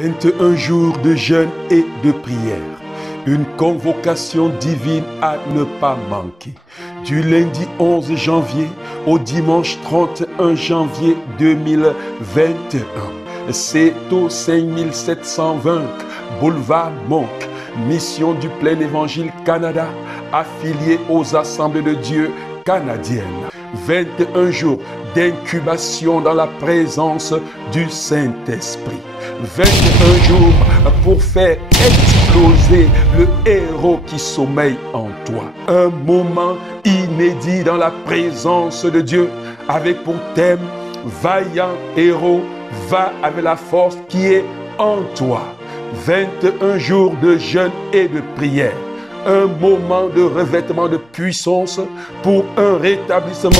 21 jours de jeûne et de prière. Une convocation divine à ne pas manquer. Du lundi 11 janvier au dimanche 31 janvier 2021. C'est au 5720 Boulevard Monk, Mission du Plein Évangile Canada, affilié aux Assemblées de Dieu canadiennes. 21 jours d'incubation dans la présence du Saint-Esprit. 21 jours pour faire exploser le héros qui sommeille en toi. Un moment inédit dans la présence de Dieu avec pour thème « Vaillant héros, va avec la force qui est en toi ». 21 jours de jeûne et de prière. Un moment de revêtement de puissance pour un rétablissement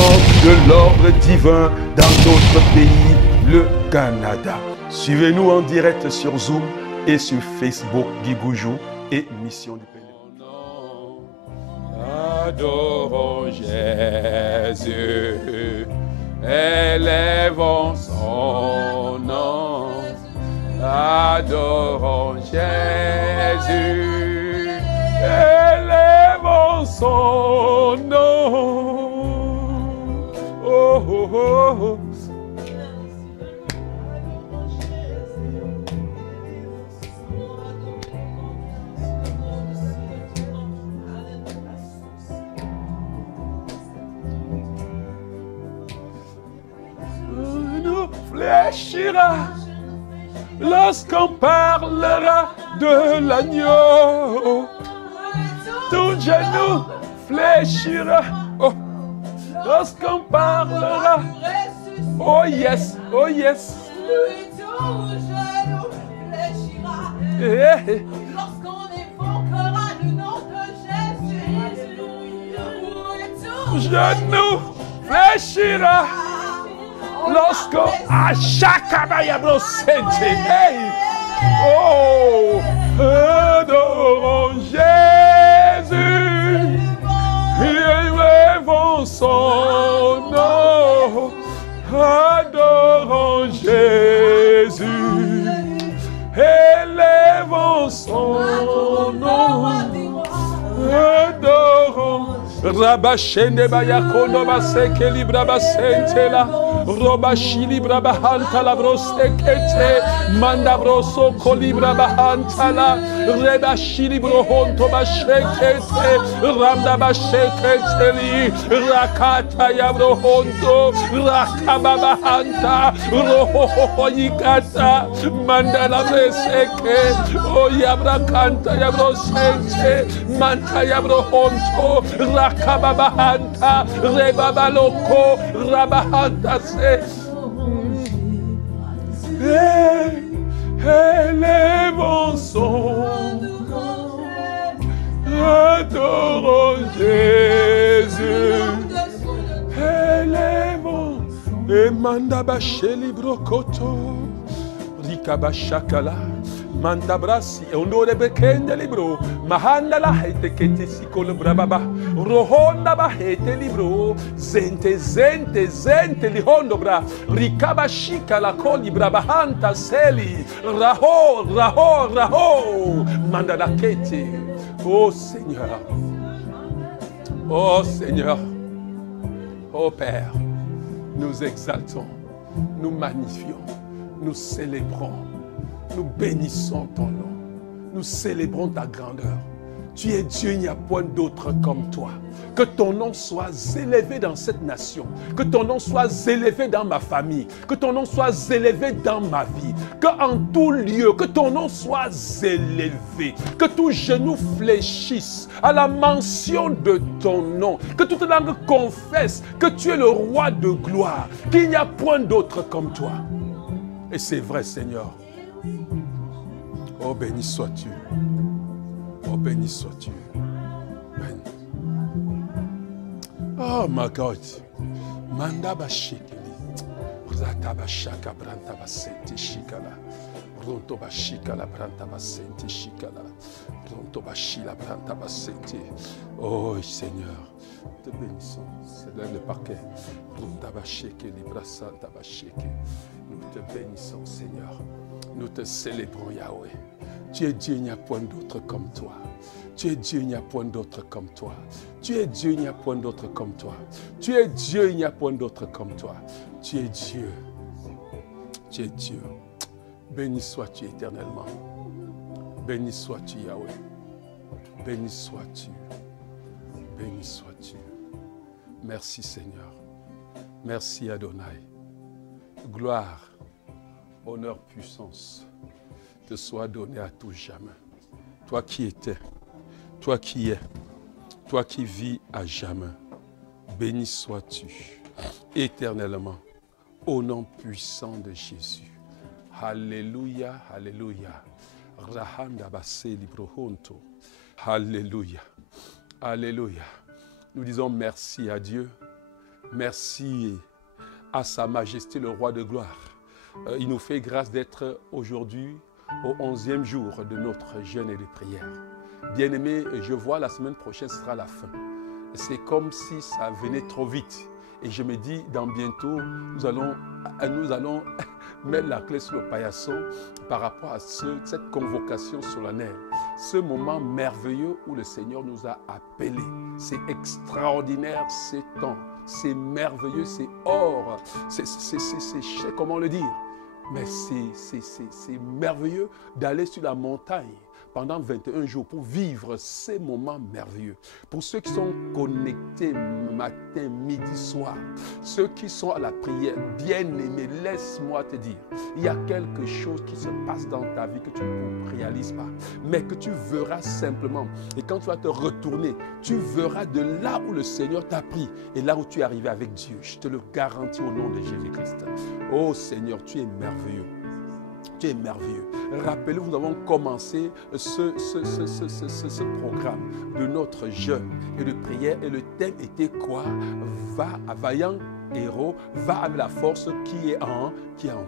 de l'ordre divin dans notre pays, le Canada. Suivez-nous en direct sur Zoom et sur Facebook, Guy Goujou et Mission du Plein Évangile. Adorons Jésus, élevons son nom. Adorons Jésus, élevons son nom. Oh, oh, oh, oh. Nous fléchira lorsqu'on parlera de l'agneau. Tout genou fléchira lorsqu'on parlera. Oh yes, oh yes. Lorsqu'on évoquera le nom de Jésus, genou fléchira lorsqu'on oh, adorons Jésus, élevons son nom. Adorons Jésus, élevons son nom. Adorons Rabashende bayakono baseke libra basentela robashi libra bahanta la brosekete manda broso kolibra bahanta la rebashi libro honto bashekete ramda bashekete li rakata ya bro honto rakaba bahanta roho yikata manda la breseke o yabra kanta ya brosente manta ya bro honto Rakababahanta, Rebabaloko, Rabahanta se. Élevons son, adorons Jésus. Élevons, Emanda Bacheli Brokoto, Rikabashakala. Mantabrasi e ondore bekende libro mahanda la hete kete sikolo brababa rohonda ba hete libro zente lihondo bra rikaba shika la koli brabahanta seli raho manda la kete. Oh Seigneur, oh Père, nous exaltons, nous magnifions, nous célébrons. Nous bénissons ton nom. Nous célébrons ta grandeur. Tu es Dieu, il n'y a point d'autre comme toi. Que ton nom soit élevé dans cette nation. Que ton nom soit élevé dans ma famille. Que ton nom soit élevé dans ma vie. Qu'en tout lieu, que ton nom soit élevé. Que tout genou fléchisse à la mention de ton nom. Que toute langue confesse que tu es le roi de gloire. Qu'il n'y a point d'autre comme toi. Et c'est vrai, Seigneur. Oh, béni sois-tu. Oh, béni sois-tu. Béni. Oh, my God. Manda bashikeli. Rata bashaka branta basente shikala. Ronto bashikala branta basente shikala. Ronto bashila branta basente. Oh, Seigneur. Te bénissons. C'est là le parquet. Ronta bashikeli brasanta bashike. Nous te bénissons, Seigneur. Nous te célébrons, Yahweh. Tu es Dieu, il n'y a point d'autre comme toi. Tu es Dieu, il n'y a point d'autre comme toi. Tu es Dieu, il n'y a point d'autre comme toi. Tu es Dieu, il n'y a point d'autre comme toi. Tu es Dieu. Tu es Dieu. Béni sois-tu éternellement. Béni sois-tu, Yahweh. Béni sois-tu. Béni sois-tu. Merci, Seigneur. Merci, Adonai. Gloire, honneur, puissance te soit donnée à tout jamais. Toi qui étais, toi qui es, toi qui vis à jamais. Béni sois-tu éternellement au nom puissant de Jésus. Alléluia, alléluia. Alléluia, alléluia. Nous disons merci à Dieu. Merci à sa majesté, le roi de gloire. Il nous fait grâce d'être aujourd'hui au 11e jour de notre jeûne et de prière. Bien-aimés, je vois la semaine prochaine sera la fin. C'est comme si ça venait trop vite. Et je me dis, dans bientôt, nous allons mettre la clé sur le paillasson par rapport à cette convocation solennelle. Ce moment merveilleux où le Seigneur nous a appelés. C'est extraordinaire ces temps. C'est merveilleux, c'est or. C'est comment le dire? Mais c'est merveilleux d'aller sur la montagne pendant 21 jours pour vivre ces moments merveilleux. Pour ceux qui sont connectés matin, midi, soir, ceux qui sont à la prière, bien-aimés, laisse-moi te dire, il y a quelque chose qui se passe dans ta vie que tu ne réalises pas, mais que tu verras simplement. Et quand tu vas te retourner, tu verras de là où le Seigneur t'a pris et là où tu es arrivé avec Dieu. Je te le garantis au nom de Jésus-Christ. Oh Seigneur, tu es merveilleux. Tu es merveilleux. Rappelez-vous, nous avons commencé ce programme de notre jeûne et de prière. Et le thème était quoi? Vaillant héros, va avec la force qui est en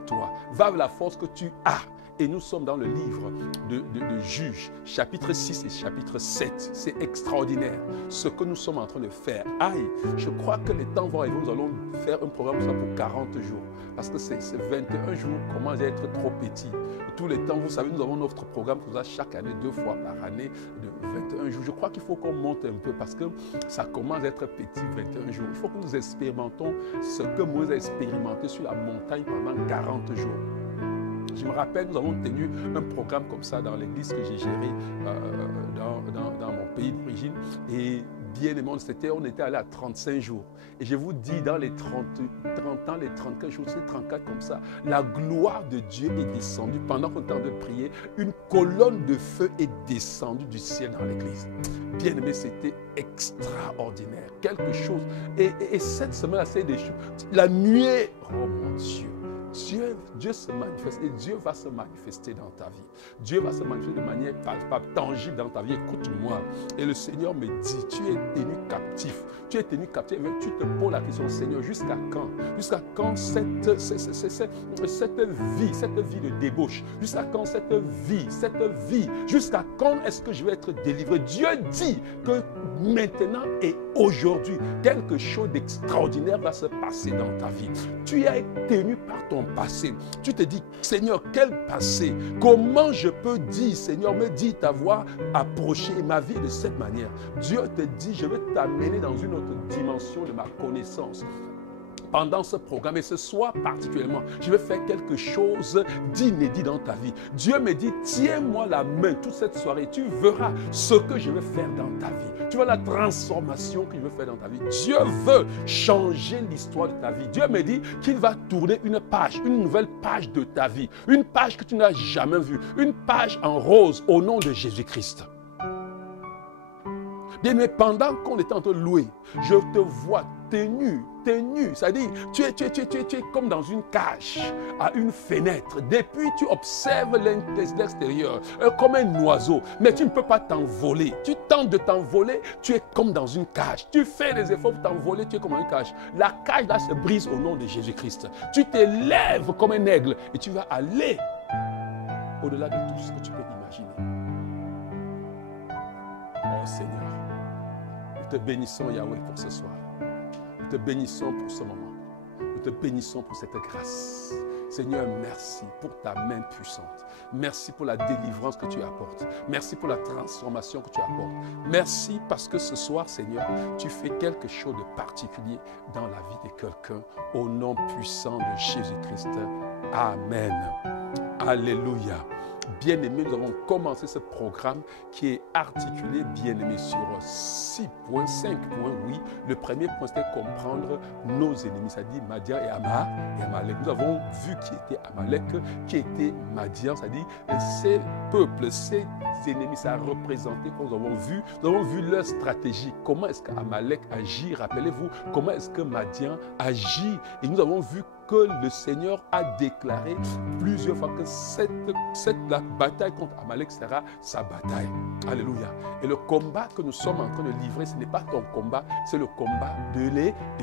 toi. Va avec la force que tu as. Et nous sommes dans le livre de Juges, chapitre 6 et chapitre 7. C'est extraordinaire ce que nous sommes en train de faire. Aïe, je crois que les temps vont arriver, nous allons faire un programme comme ça pour 40 jours. Parce que ces 21 jours commencent à être trop petits. Tous les temps, vous savez, nous avons notre programme pour ça chaque année, 2 fois par année, de 21 jours. Je crois qu'il faut qu'on monte un peu parce que ça commence à être petit, 21 jours. Il faut que nous expérimentons ce que Moïse a expérimenté sur la montagne pendant 40 jours. Je me rappelle, nous avons tenu un programme comme ça dans l'église que j'ai gérée dans mon pays d'origine. Et bien aimé, on était allé à 35 jours. Et je vous dis, dans les 30 ans, les 34 jours, c'est 34 comme ça, la gloire de Dieu est descendue. Pendant qu'on était en train de prier, une colonne de feu est descendue du ciel dans l'église. Bien aimé, c'était extraordinaire. Quelque chose. Et cette semaine, c'est des choses. La nuée, oh mon Dieu. Dieu se manifeste et Dieu va se manifester dans ta vie. Dieu va se manifester de manière palpable, tangible dans ta vie. Écoute-moi. Et le Seigneur me dit, tu es tenu captif. Tu es tenu captif. Et tu te poses la question, Seigneur, jusqu'à quand? Jusqu'à quand cette vie de débauche? Jusqu'à quand cette vie? Jusqu'à quand est-ce que je vais être délivré? Dieu dit que maintenant et aujourd'hui, quelque chose d'extraordinaire va se passer dans ta vie. Tu es tenu par ton passé. Tu te dis, Seigneur, quel passé? Comment je peux dire, Seigneur, me dit t'avoir approché ma vie de cette manière? Dieu te dit, je vais t'amener dans une autre dimension de ma connaissance. Pendant ce programme, et ce soir particulièrement, je vais faire quelque chose d'inédit dans ta vie. Dieu me dit, tiens-moi la main toute cette soirée, tu verras ce que je vais faire dans ta vie. Tu vois la transformation que je vais faire dans ta vie. Dieu veut changer l'histoire de ta vie. Dieu me dit qu'il va tourner une page, une nouvelle page de ta vie. Une page que tu n'as jamais vue. Une page en rose au nom de Jésus-Christ. Bien, mais pendant qu'on était en train de louer, je te vois tenu, c'est-à-dire tu es comme dans une cage, à une fenêtre. Depuis, tu observes l'extérieur comme un oiseau, mais tu ne peux pas t'envoler. Tu tentes de t'envoler, tu es comme dans une cage. Tu fais des efforts pour t'envoler, tu es comme dans une cage. La cage là se brise au nom de Jésus-Christ. Tu t'élèves comme un aigle et tu vas aller au-delà de tout ce que tu peux imaginer. Oh Seigneur, nous te bénissons Yahweh pour ce soir. Nous te bénissons pour ce moment. Nous te bénissons pour cette grâce. Seigneur, merci pour ta main puissante. Merci pour la délivrance que tu apportes. Merci pour la transformation que tu apportes. Merci parce que ce soir, Seigneur, tu fais quelque chose de particulier dans la vie de quelqu'un. Au nom puissant de Jésus-Christ. Amen. Alléluia. Bien-aimés, nous avons commencé ce programme qui est articulé, bien-aimés, sur 6 points, 5 points, oui. Le premier point, c'était comprendre nos ennemis, c'est-à-dire Madian et Amalek. Nous avons vu qui était Amalek, qui était Madian, c'est-à-dire ces peuples, ces ennemis, ça a représenté, comme nous avons vu leur stratégie. Comment est-ce qu'Amalek agit? Rappelez-vous, comment est-ce que Madian agit? Et nous avons vu que le Seigneur a déclaré plusieurs fois que la bataille contre Amalek sera sa bataille. Alléluia. Et le combat que nous sommes en train de livrer, ce n'est pas ton combat, c'est le combat de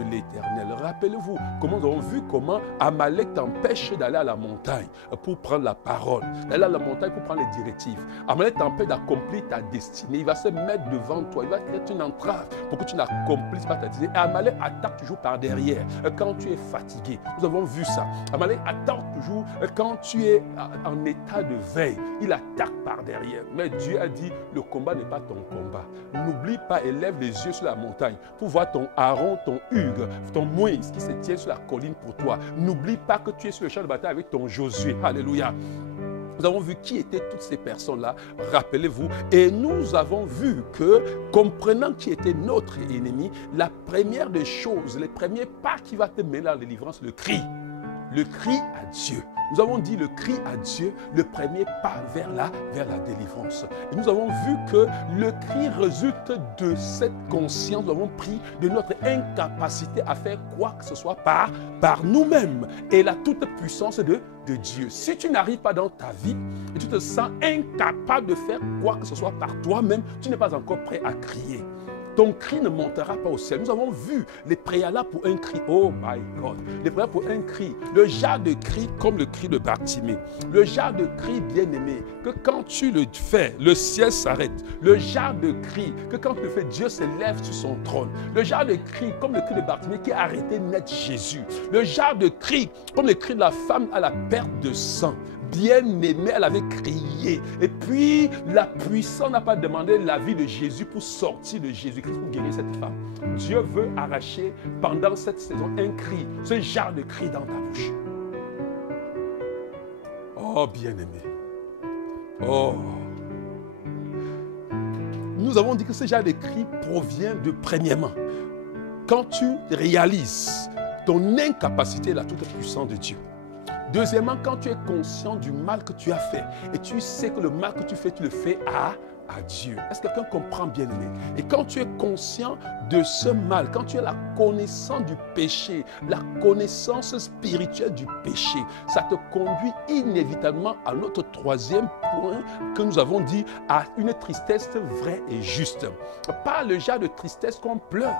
l'Éternel. Rappelez-vous, comment nous avons vu comment Amalek t'empêche d'aller à la montagne pour prendre la parole, d'aller à la montagne pour prendre les directives. Amalek t'empêche d'accomplir ta destinée. Il va se mettre devant toi, il va être une entrave pour que tu n'accomplisses pas ta destinée. Et Amalek attaque toujours par derrière quand tu es fatigué. Nous avons vu ça. Amalek attaque toujours quand tu es en état de veille. Il attaque par derrière. Mais Dieu a dit, le combat n'est pas ton combat. N'oublie pas, élève les yeux sur la montagne pour voir ton Aaron, ton Hugues, ton Moïse qui se tient sur la colline pour toi. N'oublie pas que tu es sur le champ de bataille avec ton Josué. Alléluia. Nous avons vu qui étaient toutes ces personnes-là, rappelez-vous, et nous avons vu que, comprenant qui était notre ennemi, la première des choses, les premiers pas qui va te mener à la délivrance, le cri à Dieu. Nous avons dit le cri à Dieu, le premier pas vers la délivrance. Et nous avons vu que le cri résulte de cette conscience, nous avons pris de notre incapacité à faire quoi que ce soit par nous-mêmes et la toute puissance de Dieu. Si tu n'arrives pas dans ta vie et tu te sens incapable de faire quoi que ce soit par toi-même, tu n'es pas encore prêt à crier. Ton cri ne montera pas au ciel. Nous avons vu les préalables pour un cri. Oh my God. Les préalables pour un cri. Le genre de cri comme le cri de Bartimée. Le genre de cri bien-aimé. Que quand tu le fais, le ciel s'arrête. Le genre de cri. Que quand tu le fais, Dieu se lève sur son trône. Le genre de cri comme le cri de Bartimée qui a arrêté net Jésus. Le genre de cri comme le cri de la femme à la perte de sang. Bien-aimée, elle avait crié. Et puis, la puissance n'a pas demandé la vie de Jésus pour sortir de Jésus-Christ, pour guérir cette femme. Dieu veut arracher pendant cette saison un cri, ce genre de cri dans ta bouche. Oh, bien-aimé. Oh. Nous avons dit que ce genre de cri provient de, premièrement, quand tu réalises ton incapacité, la toute puissance de Dieu. Deuxièmement, quand tu es conscient du mal que tu as fait et tu sais que le mal que tu fais, tu le fais à Dieu. Est-ce que quelqu'un comprend bien aimé? Et quand tu es conscient de ce mal, quand tu as la connaissance du péché, la connaissance spirituelle du péché, ça te conduit inévitablement à notre troisième point que nous avons dit, à une tristesse vraie et juste. Pas le genre de tristesse qu'on pleure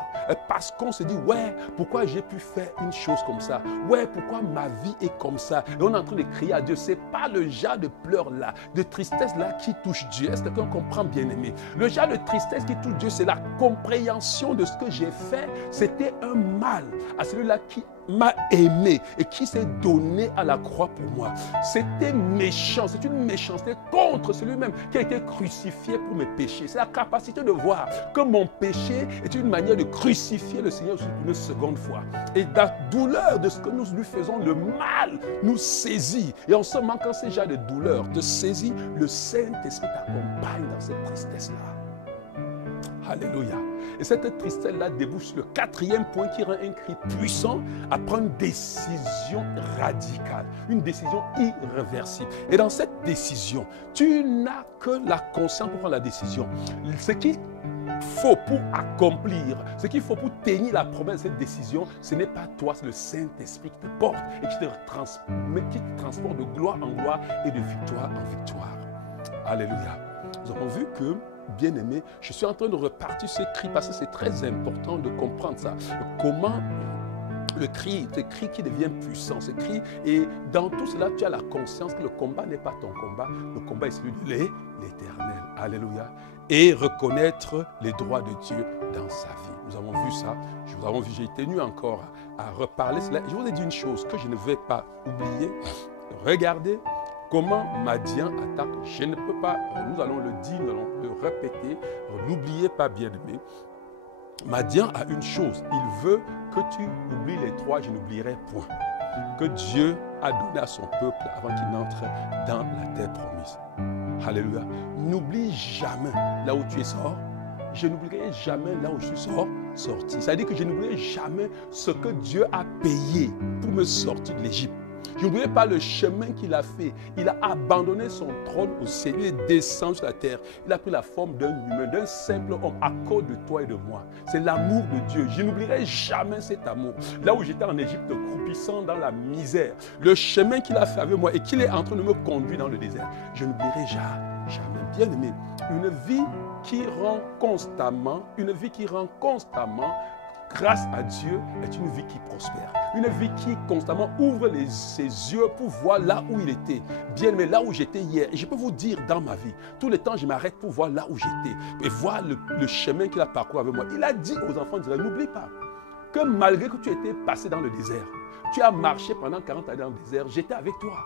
parce qu'on se dit, ouais, pourquoi j'ai pu faire une chose comme ça? Ouais, pourquoi ma vie est comme ça? Et on est en train de crier à Dieu. Ce n'est pas le genre de pleurs là, de tristesse là qui touche Dieu. Est-ce que quelqu'un comprend bien aimé? Le genre de tristesse qui touche Dieu, c'est la compréhension de ce que j'ai fait. C'était un mal à celui-là qui m'a aimé et qui s'est donné à la croix pour moi. C'était méchant, c'est une méchanceté contre celui-même qui a été crucifié pour mes péchés. C'est la capacité de voir que mon péché est une manière de crucifier le Seigneur une seconde fois. Et la douleur de ce que nous lui faisons, le mal nous saisit. Et en ce moment, quand ce genre de douleur te saisit, le Saint-Esprit t'accompagne dans cette tristesse-là. Alléluia. Et cette tristesse-là débouche sur le quatrième point qui rend un cri puissant à prendre une décision radicale, une décision irréversible. Et dans cette décision, tu n'as que la conscience pour prendre la décision. Ce qu'il faut pour accomplir, ce qu'il faut pour tenir la promesse de cette décision, ce n'est pas toi, c'est le Saint-Esprit qui te porte et qui te transporte de gloire en gloire et de victoire en victoire. Alléluia. Nous avons vu que, bien-aimé, je suis en train de repartir ce cri parce que c'est très important de comprendre ça. Comment le cri, ce cri qui devient puissant, ce cri, et dans tout cela, tu as la conscience que le combat n'est pas ton combat, le combat est celui de l'Éternel. Alléluia. Et reconnaître les droits de Dieu dans sa vie. Nous avons vu ça, j'ai tenu encore à reparler cela. Je vous ai dit une chose que je ne vais pas oublier. Regardez comment Madian attaque. Je ne peux pas, nous allons le dire, nous allons le répéter. N'oubliez pas, bien-aimé. Madian a une chose. Il veut que tu oublies les trois, je n'oublierai point. Que Dieu a donné à son peuple avant qu'il n'entre dans la terre promise. Alléluia. N'oublie jamais là où tu es sorti. Je n'oublierai jamais là où je suis sorti. Ça veut dire que je n'oublierai jamais ce que Dieu a payé pour me sortir de l'Égypte. Je n'oublierai pas le chemin qu'il a fait. Il a abandonné son trône au ciel. Il est descendu sur la terre. Il a pris la forme d'un humain, d'un simple homme à cause de toi et de moi. C'est l'amour de Dieu. Je n'oublierai jamais cet amour. Là où j'étais en Égypte, croupissant dans la misère, le chemin qu'il a fait avec moi et qu'il est en train de me conduire dans le désert, je n'oublierai jamais. Bien aimé, une vie qui rend constamment, grâce à Dieu, est une vie qui prospère. Une vie qui constamment ouvre ses yeux pour voir là où il était. Bien aimé, là où j'étais hier. Et je peux vous dire dans ma vie, tout le temps je m'arrête pour voir là où j'étais. Et voir le chemin qu'il a parcouru avec moi. Il a dit aux enfants d'Israël, n'oublie pas que malgré que tu étais passé dans le désert, tu as marché pendant 40 années dans le désert, j'étais avec toi.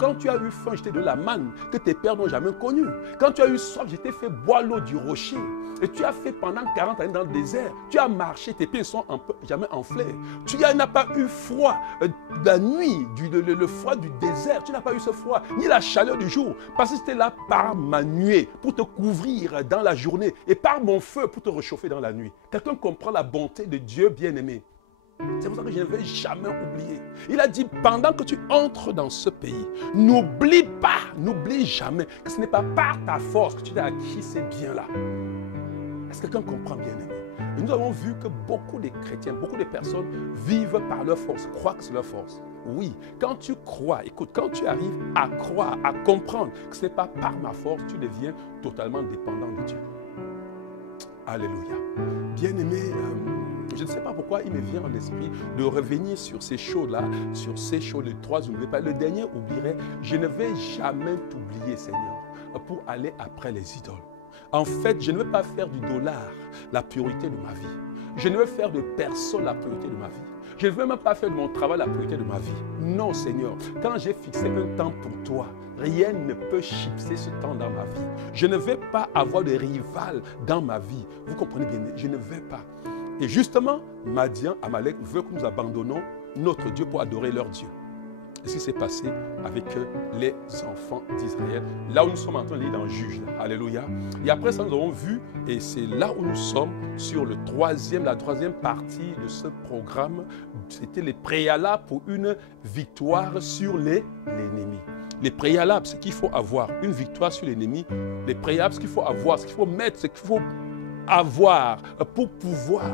Quand tu as eu faim, j'étais de la manne que tes pères n'ont jamais connue. Quand tu as eu soif, je t'ai fait boire l'eau du rocher. Et tu as fait pendant 40 années dans le désert. Tu as marché, tes pieds ne sont jamais enflés. Tu n'as pas eu froid la nuit, le froid du désert. Tu n'as pas eu ce froid, ni la chaleur du jour. Parce que c'était là par ma nuée pour te couvrir dans la journée et par mon feu pour te réchauffer dans la nuit. Quelqu'un comprend la bonté de Dieu bien-aimé. C'est pour ça que je ne vais jamais oublier. Il a dit, pendant que tu entres dans ce pays, n'oublie jamais que ce n'est pas par ta force que tu as acquis ces biens-là. Est-ce que quelqu'un comprend bien aimé? Et nous avons vu que beaucoup de chrétiens, beaucoup de personnes vivent par leur force, croient que c'est leur force. Oui, quand tu crois, écoute, quand tu arrives à croire, à comprendre que ce n'est pas par ma force, tu deviens totalement dépendant de Dieu. Alléluia. Bien-aimé, je ne sais pas pourquoi il me vient en l'esprit de revenir sur ces choses-là, sur ces choses, les trois, je ne vais pas. Le dernier oublierait, je ne vais jamais t'oublier, Seigneur, pour aller après les idoles. En fait, je ne veux pas faire du dollar la priorité de ma vie. Je ne veux faire de personne la priorité de ma vie. Je ne veux même pas faire de mon travail la priorité de ma vie. Non, Seigneur, quand j'ai fixé un temps pour toi, rien ne peut chipser ce temps dans ma vie. Je ne vais pas avoir de rival dans ma vie. Vous comprenez bien, je ne vais pas. Et justement, Madian, Amalek veut que nous abandonnons notre Dieu pour adorer leur Dieu. Et ce qui s'est passé avec les enfants d'Israël, là où nous sommes en train de lire dans Juge. Alléluia. Et après ça, nous avons vu, et c'est là où nous sommes, sur la troisième partie de ce programme, c'était les préalables pour une victoire sur l'ennemi. Les préalables, ce qu'il faut avoir, une victoire sur l'ennemi. Les préalables, ce qu'il faut avoir, ce qu'il faut mettre, ce qu'il faut avoir pour pouvoir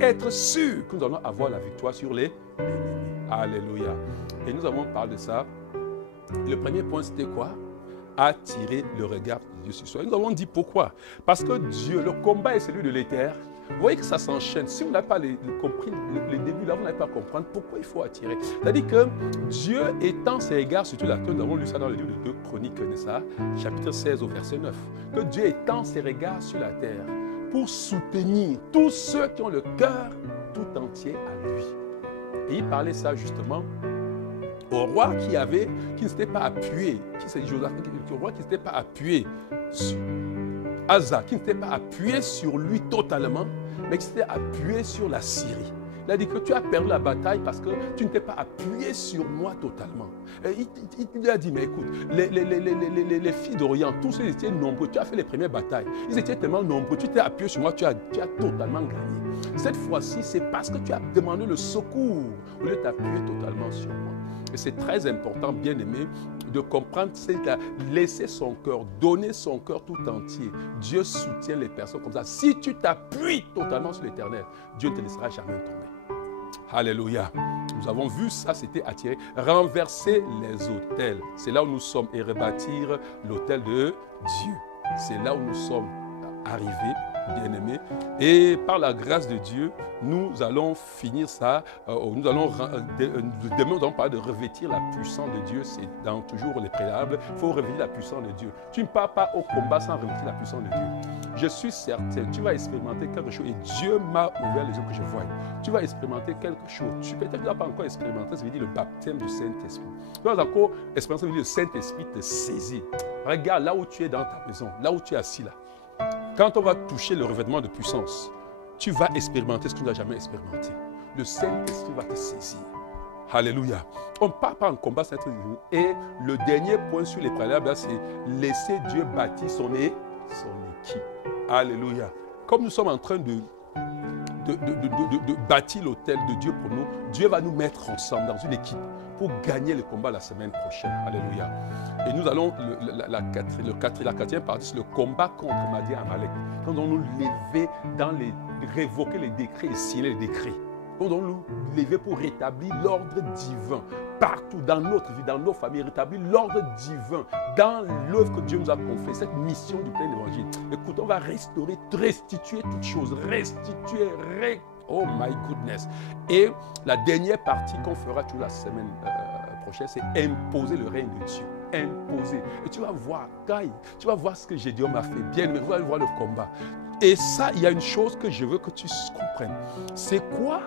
être sûr que nous allons avoir la victoire sur l'ennemi. Alléluia. Et nous avons parlé de ça. Le premier point, c'était quoi? Attirer le regard de Dieu sur soi. Nous avons dit pourquoi? Parce que Dieu, le combat est celui de l'éther. Vous voyez que ça s'enchaîne. Si on n'a pas compris le début, là, vous n'allez pas comprendre pourquoi il faut attirer. C'est-à-dire que Dieu étend ses regards sur toute la terre. Nous avons lu ça dans le livre de 2 Chroniques, n'est-ce pas? Chapitre 16 au verset 9. Que Dieu étend ses regards sur la terre pour soutenir tous ceux qui ont le cœur tout entier à lui. Et il parlait ça justement au roi qui ne s'était pas appuyé, au roi qui ne s'était pas appuyé sur Asa, qui ne s'était pas appuyé sur lui totalement, mais qui s'était appuyé sur la Syrie. Il a dit que tu as perdu la bataille parce que tu ne t'es pas appuyé sur moi totalement. Et il lui a dit, mais écoute, les filles d'Orient, tous ceux qui étaient nombreux, tu as fait les premières batailles. Ils étaient tellement nombreux, tu t'es appuyé sur moi, tu as totalement gagné. Cette fois-ci, c'est parce que tu as demandé le secours au lieu de t'appuyer totalement sur moi. Et c'est très important, bien aimé, de comprendre c'est laisser son cœur, donner son cœur tout entier. Dieu soutient les personnes comme ça. Si tu t'appuies totalement sur l'Éternel, Dieu ne te laissera jamais tomber. Alléluia. Nous avons vu ça, c'était attirer, renverser les autels. C'est là où nous sommes et rebâtir l'autel de Dieu. C'est là où nous sommes arrivés. bien-aimés. Et par la grâce de Dieu, nous allons finir ça. Demain, nous allons parler de revêtir la puissance de Dieu. C'est dans toujours les préalables. Il faut revêtir la puissance de Dieu. Tu ne pars pas au combat sans revêtir la puissance de Dieu. Je suis certain, tu vas expérimenter quelque chose. Et Dieu m'a ouvert les yeux que je vois. Tu vas expérimenter quelque chose. Peut-être que tu n'as pas encore expérimenté, ça veut dire le baptême du Saint-Esprit. Tu vas encore expérimenter, ça veut dire le Saint-Esprit te saisit. Regarde là où tu es dans ta maison, là où tu es assis là. Quand on va toucher le revêtement de puissance, tu vas expérimenter ce que tu n'as jamais expérimenté. Le Saint-Esprit va te saisir. Alléluia. On ne part pas en combat. Et le dernier point sur les préalables, c'est laisser Dieu bâtir son équipe. Alléluia. Comme nous sommes en train de bâtir l'autel de Dieu pour nous, Dieu va nous mettre ensemble dans une équipe pour gagner le combat la semaine prochaine. Alléluia. Et nous allons, la quatrième partie, c'est le combat contre Madi et Amalek. Nous allons nous lever révoquer les décrets et signer les décrets. Nous allons nous lever pour rétablir l'ordre divin partout dans notre vie, dans nos familles, rétablir l'ordre divin dans l'œuvre que Dieu nous a confiée, cette mission du plein évangile. Écoute, on va restaurer, restituer toutes choses, oh my goodness. Et la dernière partie qu'on fera toute la semaine prochaine, c'est imposer le règne de Dieu. Imposer. Et tu vas voir, Kai, tu vas voir ce que Gédéon m'a fait bien, mais vous allez voir le combat. Et ça, il y a une chose que je veux que tu comprennes. C'est quoi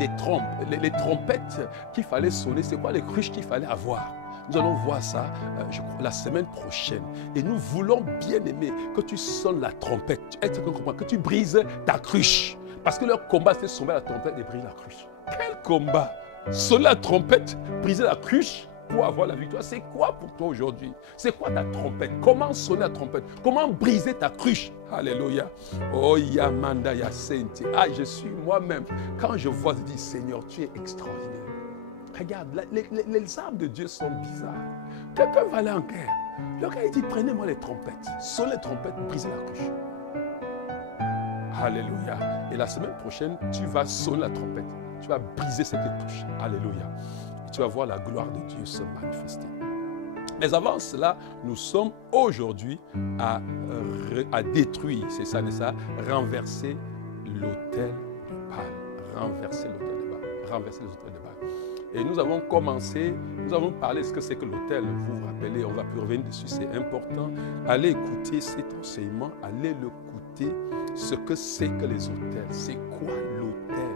les trompettes qu'il fallait sonner? C'est quoi les cruches qu'il fallait avoir? Nous allons voir ça je crois, la semaine prochaine. Et nous voulons bien aimer que tu sonnes la trompette. Que tu brises ta cruche. Parce que leur combat, c'est sonner la trompette et briser la cruche. Quel combat! Sonner la trompette, briser la cruche pour avoir la victoire. C'est quoi pour toi aujourd'hui? C'est quoi ta trompette? Comment sonner la trompette? Comment briser ta cruche? Alléluia. Oh Yamanda Yasenti. Ah, je suis moi-même. Quand je vois, je dis, Seigneur, tu es extraordinaire. Regarde, les armes de Dieu sont bizarres. Quelqu'un va aller en guerre. Le gars, il dit, prenez-moi les trompettes. Sonnez les trompettes, brisez la cruche. Alléluia. Et la semaine prochaine, tu vas sonner la trompette. Tu vas briser cette cruche. Alléluia. Et tu vas voir la gloire de Dieu se manifester. Mais avant cela, nous sommes aujourd'hui à détruire, c'est ça, renverser l'autel de Baal. Renverser l'autel de Baal. Renverser l'autel de Baal. Et nous avons commencé, nous avons parlé de ce que c'est que l'autel. Vous vous rappelez, on va plus revenir dessus, c'est important. Allez écouter cet enseignement, allez l'écouter, ce que c'est que les autels. C'est quoi l'autel?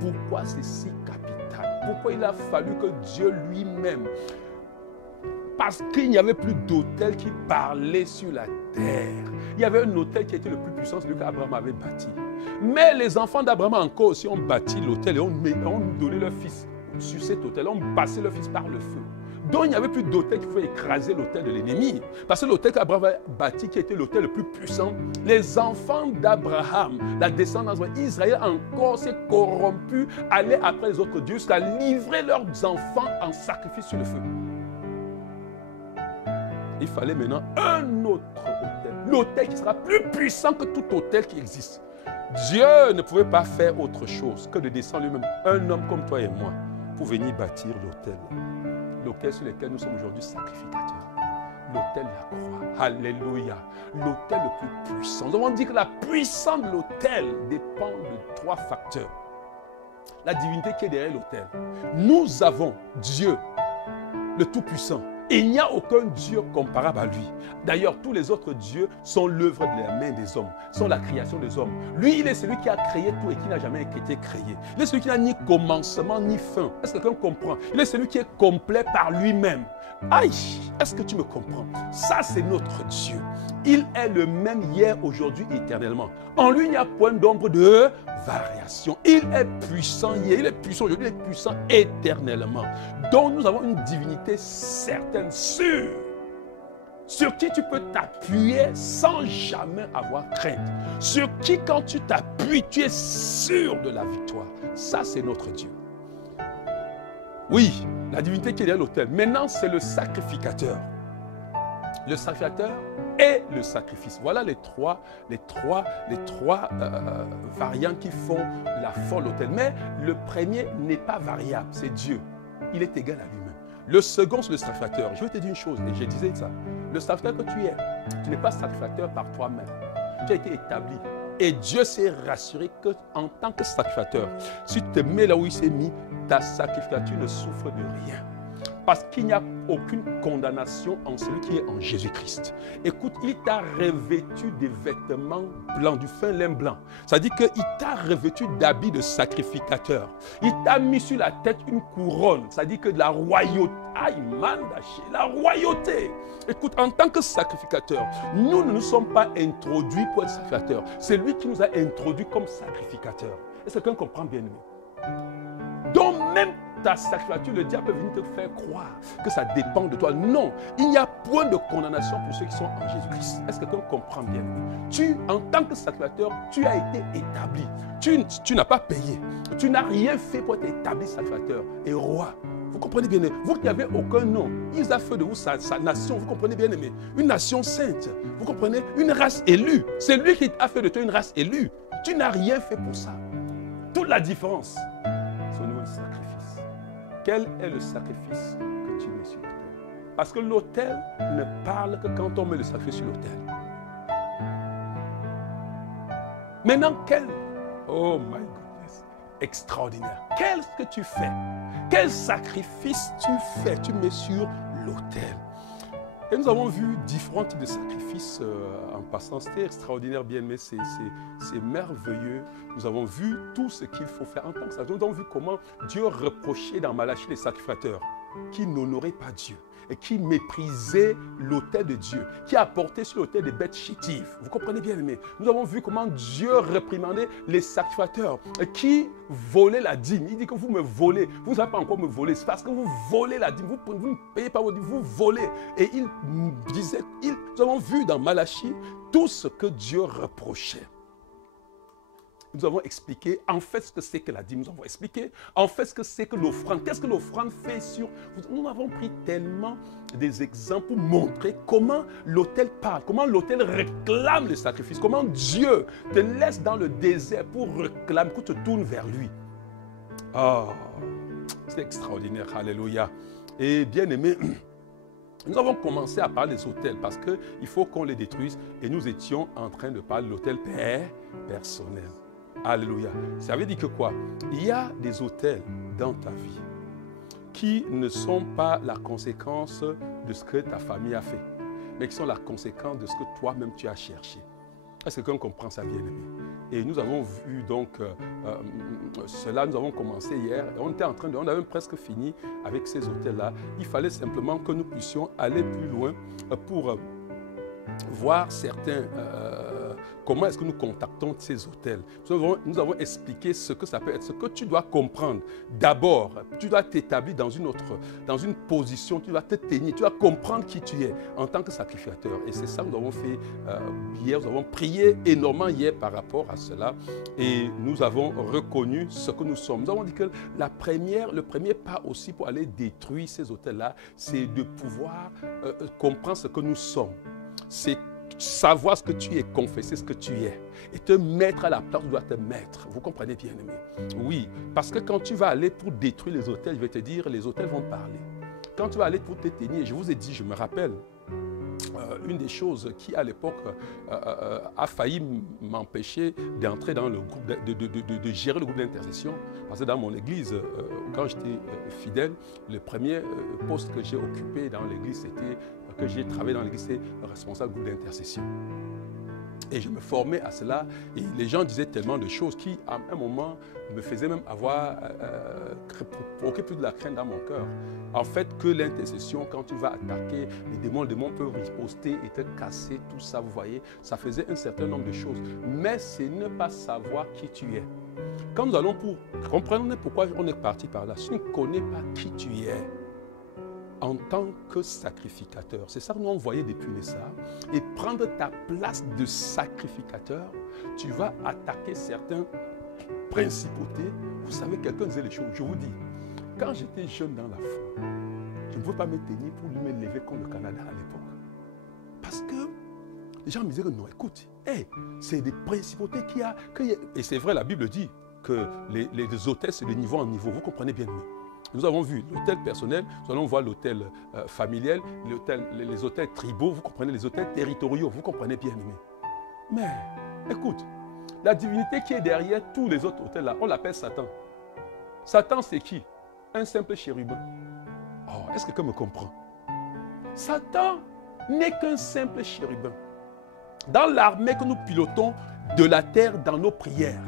Pourquoi c'est si capital? Pourquoi il a fallu que Dieu lui-même, parce qu'il n'y avait plus d'autel qui parlait sur la terre. Il y avait un autel qui était le plus puissant, celui qu'Abraham avait bâti. Mais les enfants d'Abraham encore aussi ont bâti l'autel et ont donné leur fils sur cet autel, ont passé leur fils par le feu. Donc il n'y avait plus d'autel qui pouvait écraser l'autel de l'ennemi. Parce que l'autel qu'Abraham avait bâti, qui était l'autel le plus puissant, les enfants d'Abraham, la descendance d'Israël encore s'est corrompu, allaient après les autres dieux jusqu'à livrer leurs enfants en sacrifice sur le feu. Il fallait maintenant un autre autel. L'autel qui sera plus puissant que tout autel qui existe. Dieu ne pouvait pas faire autre chose que de descendre lui-même, un homme comme toi et moi, pour venir bâtir l'autel. L'autel sur lequel nous sommes aujourd'hui sacrificateurs. L'autel de la croix. Alléluia. L'autel le plus puissant. Nous avons dit que la puissance de l'autel dépend de trois facteurs. La divinité qui est derrière l'autel. Nous avons Dieu, le Tout-Puissant. Et il n'y a aucun Dieu comparable à lui. D'ailleurs, tous les autres dieux sont l'œuvre de la main des hommes, sont la création des hommes. Lui, il est celui qui a créé tout et qui n'a jamais été créé. Il est celui qui n'a ni commencement ni fin. Est-ce que quelqu'un comprend? Il est celui qui est complet par lui-même. Aïe, est-ce que tu me comprends? Ça, c'est notre Dieu. Il est le même hier, aujourd'hui, éternellement. En lui, il n'y a point d'ombre de variation. Il est puissant hier, il est puissant aujourd'hui, il est puissant éternellement. Donc, nous avons une divinité certaine, sûre, sur qui tu peux t'appuyer sans jamais avoir crainte. Sur qui, quand tu t'appuies, tu es sûr de la victoire. Ça, c'est notre Dieu. Oui, la divinité qui est derrière l'autel. Maintenant, c'est le sacrificateur. Le sacrificateur et le sacrifice. Voilà les trois variants qui font la forme de l'autel. Mais le premier n'est pas variable, c'est Dieu. Il est égal à lui-même. Le second, c'est le sacrificateur. Je vais te dire une chose, et je disais ça. Le sacrificateur que tu es, tu n'es pas sacrificateur par toi-même. tu as été établi. Et Dieu s'est rassuré qu'en tant que sacrificateur, si tu te mets là où il s'est mis, ta sacrificature ne souffre de rien. Parce qu'il n'y a aucune condamnation en celui qui est en Jésus-Christ. Écoute, il t'a revêtu des vêtements blancs, du fin lin blanc. Ça dit qu'il t'a revêtu d'habits de sacrificateur. Il t'a mis sur la tête une couronne. Ça dit que de la royauté. Aïe, mandaché, la royauté. Écoute, en tant que sacrificateur, nous ne nous sommes pas introduits pour être sacrificateurs. C'est lui qui nous a introduits comme sacrificateurs. Est-ce que quelqu'un comprend bien, aimé? Donc même ta sacrificature, le diable peut venir te faire croire que ça dépend de toi. Non, il n'y a point de condamnation pour ceux qui sont en Jésus-Christ. Est-ce que quelqu'un comprend bien? Tu, en tant que sacrificateur, tu as été établi. Tu n'as pas payé. Tu n'as rien fait pour être établi sacrificateur et roi. Vous comprenez bien? Vous qui n'avez aucun nom, il a fait de vous sa nation. Vous comprenez bien, aimé? Une nation sainte. Vous comprenez? Une race élue. C'est lui qui a fait de toi une race élue. Tu n'as rien fait pour ça. Toute la différence, c'est au niveau du sacrifice. Quel est le sacrifice que tu mets sur l'autel? Parce que l'autel ne parle que quand on met le sacrifice sur l'autel. Maintenant, oh my goodness, extraordinaire. Qu'est-ce que tu fais? Quel sacrifice tu fais? Tu mets sur l'autel. Et nous avons vu différents types de sacrifices en passant. C'était extraordinaire, bien aimé, c'est merveilleux. Nous avons vu tout ce qu'il faut faire en tant que sacrificateur. Nous avons vu comment Dieu reprochait dans Malachie les sacrificateurs qui n'honoraient pas Dieu et qui méprisaient l'autel de Dieu, qui apportaient sur l'autel des bêtes chétives. Vous comprenez bien, aimé? Nous avons vu comment Dieu réprimandait les sacrificateurs qui volaient la dîme. Il dit que vous me volez. Vous ne savez pas encore me voler. C'est parce que vous volez la dîme. Vous ne payez pas votre dîme, vous volez. Et il disait, nous avons vu dans Malachie tout ce que Dieu reprochait. Nous avons expliqué en fait ce que c'est que la dîme. Nous avons expliqué en fait ce que c'est que l'offrande. Qu'est-ce que l'offrande fait sur... Nous avons pris tellement des exemples pour montrer comment l'autel parle, comment l'autel réclame le sacrifice, comment Dieu te laisse dans le désert pour réclamer, pour te tourne vers lui. Oh, c'est extraordinaire, alléluia. Et bien aimé, nous avons commencé à parler des autels parce qu'il faut qu'on les détruise et nous étions en train de parler de l'autel personnel. Alléluia. Ça veut dire que quoi? Il y a des autels dans ta vie qui ne sont pas la conséquence de ce que ta famille a fait, mais qui sont la conséquence de ce que toi-même tu as cherché. Est-ce que quelqu'un comprend ça, bien aimé? Et nous avons vu donc cela, nous avons commencé hier, et on avait presque fini avec ces autels-là. Il fallait simplement que nous puissions aller plus loin pour voir certains... comment est-ce que nous contactons ces hôtels? Nous avons expliqué ce que ça peut être, ce que tu dois comprendre. D'abord, tu dois t'établir dans une position, tu dois te tenir, tu dois comprendre qui tu es en tant que sacrificateur. Et c'est ça que nous avons fait hier, nous avons prié énormément hier par rapport à cela et nous avons reconnu ce que nous sommes. Nous avons dit que le premier pas aussi pour aller détruire ces hôtels-là, c'est de pouvoir comprendre ce que nous sommes. C'est savoir ce que tu es, confesser ce que tu es et te mettre à la place où tu dois te mettre. Vous comprenez bien, aimé? Oui, parce que quand tu vas aller pour détruire les hôtels, je vais te dire, les hôtels vont parler. Quand tu vas aller pour te tenir, je vous ai dit, je me rappelle, une des choses qui à l'époque a failli m'empêcher d'entrer dans le groupe, de gérer le groupe d'intercession, parce que dans mon église, quand j'étais fidèle, le premier poste que j'ai occupé dans l'église, c'était que j'ai travaillé dans l'église, c'est responsable du groupe d'intercession. Et je me formais à cela et les gens disaient tellement de choses qui, à un moment, me faisaient même avoir provoqué plus de la crainte dans mon cœur. En fait, que l'intercession, quand tu vas attaquer les démons peuvent riposter et te casser, tout ça, vous voyez, ça faisait un certain nombre de choses. Mais c'est ne pas savoir qui tu es. Quand nous allons pour comprendre pourquoi on est parti par là, si tu ne connais pas qui tu es, en tant que sacrificateur. C'est ça que nous avons envoyé depuis ça. Et prendre ta place de sacrificateur, tu vas attaquer certaines principautés. Vous savez, quelqu'un disait les choses. Je vous dis, quand j'étais jeune dans la foi, je ne pouvais pas me tenir pour me lever contre le Canada à l'époque. Parce que les gens me disaient que non, écoute, c'est des principautés qu'il y a. Et c'est vrai, la Bible dit que les hôtels, c'est de niveau en niveau. Vous comprenez bien mieux. Nous avons vu l'hôtel personnel, nous allons voir l'hôtel familial, les hôtels tribaux, vous comprenez, les hôtels territoriaux, vous comprenez bien aimé. Mais, écoute, la divinité qui est derrière tous les autres autels là, on l'appelle Satan. Satan, c'est qui? Un simple chérubin. Oh, est-ce que quelqu'un me comprend? Satan n'est qu'un simple chérubin. Dans l'armée que nous pilotons de la terre dans nos prières.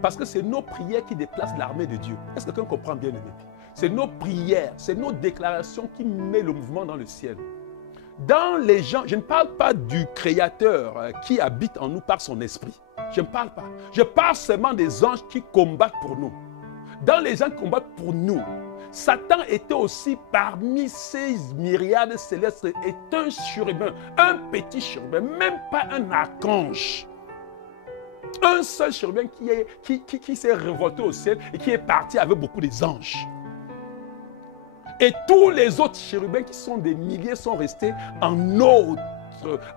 Parce que c'est nos prières qui déplacent l'armée de Dieu. Est-ce que quelqu'un comprend bien, aimé? C'est nos prières, c'est nos déclarations qui mettent le mouvement dans le ciel. Dans les gens, je ne parle pas du Créateur qui habite en nous par son esprit. Je ne parle pas. Je parle seulement des anges qui combattent pour nous. Dans les gens qui combattent pour nous, Satan était aussi parmi ces myriades célestes, est un chérubin, un petit chérubin, même pas un archange. Un seul chérubin qui s'est révolté au ciel et qui est parti avec beaucoup des anges. Et tous les autres chérubins qui sont des milliers sont restés en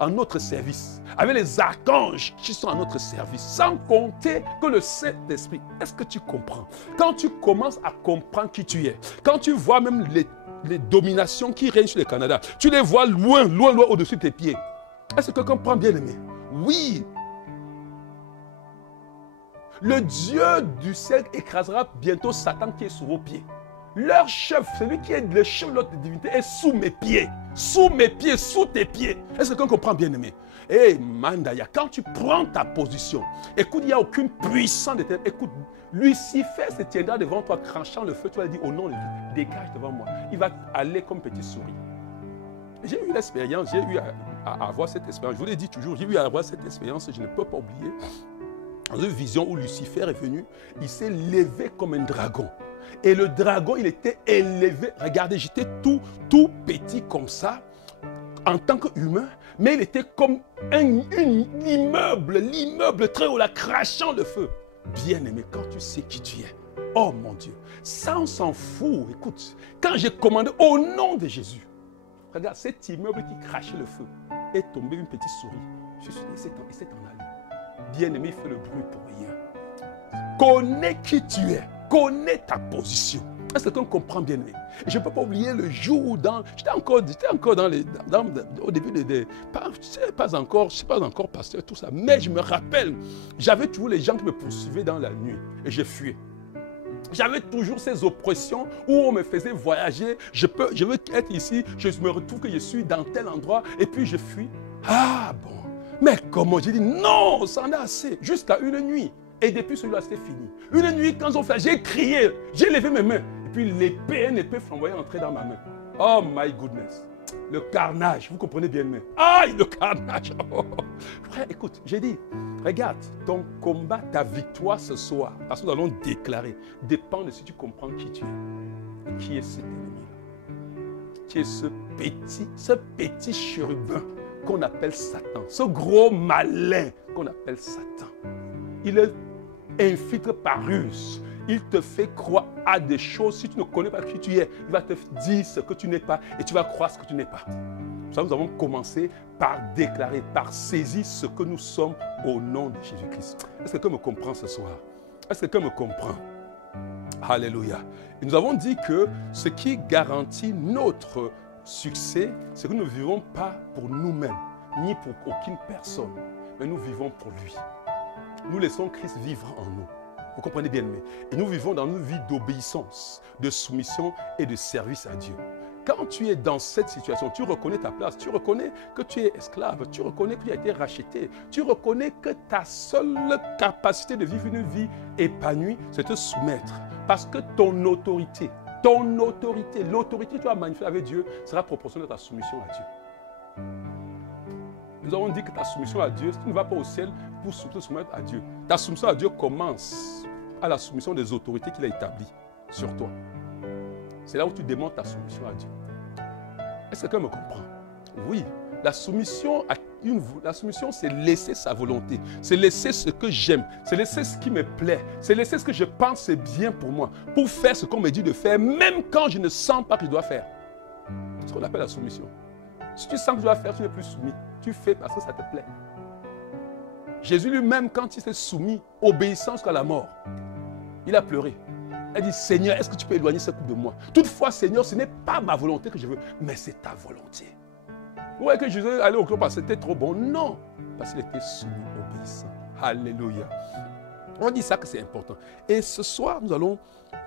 notre service. Avec les archanges qui sont à notre service. Sans compter que le Saint-Esprit. Est-ce que tu comprends? Quand tu commences à comprendre qui tu es, quand tu vois même les dominations qui règnent sur le Canada, tu les vois loin, loin, loin au-dessus de tes pieds. Est-ce que quelqu'un comprend bien, aimé? Oui. Le Dieu du ciel écrasera bientôt Satan qui est sous vos pieds. Leur chef, celui qui est le chef de notre divinité, est sous mes pieds. Sous mes pieds, sous tes pieds. Est-ce que quelqu'un comprend bien, aimé? Eh, Mandaya, quand tu prends ta position, écoute, il n'y a aucune puissance de terre. Écoute, Lucifer se tiendra devant toi, crachant le feu. Tu vas dire, au nom de Dieu, dégage devant moi. Il va aller comme petite souris. J'ai eu l'expérience, j'ai eu à avoir cette expérience. Je vous l'ai dit toujours, j'ai eu à avoir cette expérience, je ne peux pas oublier. Dans une vision où Lucifer est venu, il s'est levé comme un dragon. Et le dragon, il était élevé. Regardez, j'étais tout petit comme ça, en tant qu'humain, mais il était comme l'immeuble très haut, là, crachant le feu. Bien-aimé, quand tu sais qui tu es, oh mon Dieu, ça on s'en fout. Écoute, quand j'ai commandé au nom de Jésus, regarde, cet immeuble qui crachait le feu est tombé une petite souris. Il s'est en allé. Bien-aimé, il fait le bruit pour rien. Connais qui tu es. Connais ta position. Est-ce que quelqu'un comprend bien? Je ne peux pas oublier le jour où j'étais encore au début je ne suis pas encore pasteur, tout ça. Mais je me rappelle, j'avais toujours les gens qui me poursuivaient dans la nuit et je fuyais. J'avais toujours ces oppressions où on me faisait voyager. Je veux être ici, je me retrouve que je suis dans tel endroit et puis je fuis. Ah bon. Mais comment? J'ai dit non, ça en a assez. Jusqu'à une nuit. Et depuis celui-là, c'était fini. Une nuit, quand ils ont fait, j'ai crié, j'ai levé mes mains. Et puis l'épée flamboyait entrer dans ma main. Oh my goodness. Le carnage, vous comprenez bien, mais. Aïe, le carnage. Oh. Frère, écoute, j'ai dit, regarde, ton combat, ta victoire ce soir, parce que nous allons déclarer, dépend de si tu comprends qui tu es. Qui est cet ennemi-là? Qui est ce petit chérubin qu'on appelle Satan, ce gros malin qu'on appelle Satan. Il est infiltré par ruse. Il te fait croire à des choses. Si tu ne connais pas qui tu es, il va te dire ce que tu n'es pas et tu vas croire ce que tu n'es pas. Ça, nous avons commencé par déclarer, par saisir ce que nous sommes au nom de Jésus-Christ. Est-ce que quelqu'un me comprend ce soir? Est-ce que quelqu'un me comprend? Alléluia. Et nous avons dit que ce qui garantit notre succès, c'est que nous ne vivons pas pour nous-mêmes, ni pour aucune personne, mais nous vivons pour lui. Nous laissons Christ vivre en nous. Vous comprenez bien, mais et nous vivons dans une vie d'obéissance, de soumission et de service à Dieu. Quand tu es dans cette situation, tu reconnais ta place, tu reconnais que tu es esclave, tu reconnais que tu as été racheté, tu reconnais que ta seule capacité de vivre une vie épanouie, c'est te soumettre. Parce que ton autorité, l'autorité que tu as manifestée avec Dieu sera proportionnelle à ta soumission à Dieu. Nous avons dit que ta soumission à Dieu, si tu ne vas pas au ciel pour te soumettre à Dieu, ta soumission à Dieu commence à la soumission des autorités qu'il a établies sur toi. C'est là où tu demandes ta soumission à Dieu. Est-ce que quelqu'un me comprend? Oui. La soumission, c'est laisser sa volonté. C'est laisser ce que j'aime. C'est laisser ce qui me plaît. C'est laisser ce que je pense c'est bien pour moi. Pour faire ce qu'on me dit de faire, même quand je ne sens pas que je dois faire. C'est ce qu'on appelle la soumission. Si tu sens que tu dois faire, tu n'es plus soumis. Tu fais parce que ça te plaît. Jésus lui-même, quand il s'est soumis, obéissant jusqu'à la mort, il a pleuré. Il a dit, Seigneur, est-ce que tu peux éloigner cette coupe de moi? Toutefois, Seigneur, ce n'est pas ma volonté que je veux, mais c'est ta volonté. Vous voyez que Jésus allait au clos parce que c'était trop bon? Non, parce qu'il était soumis, obéissant. Alléluia. On dit ça que c'est important. Et ce soir, nous allons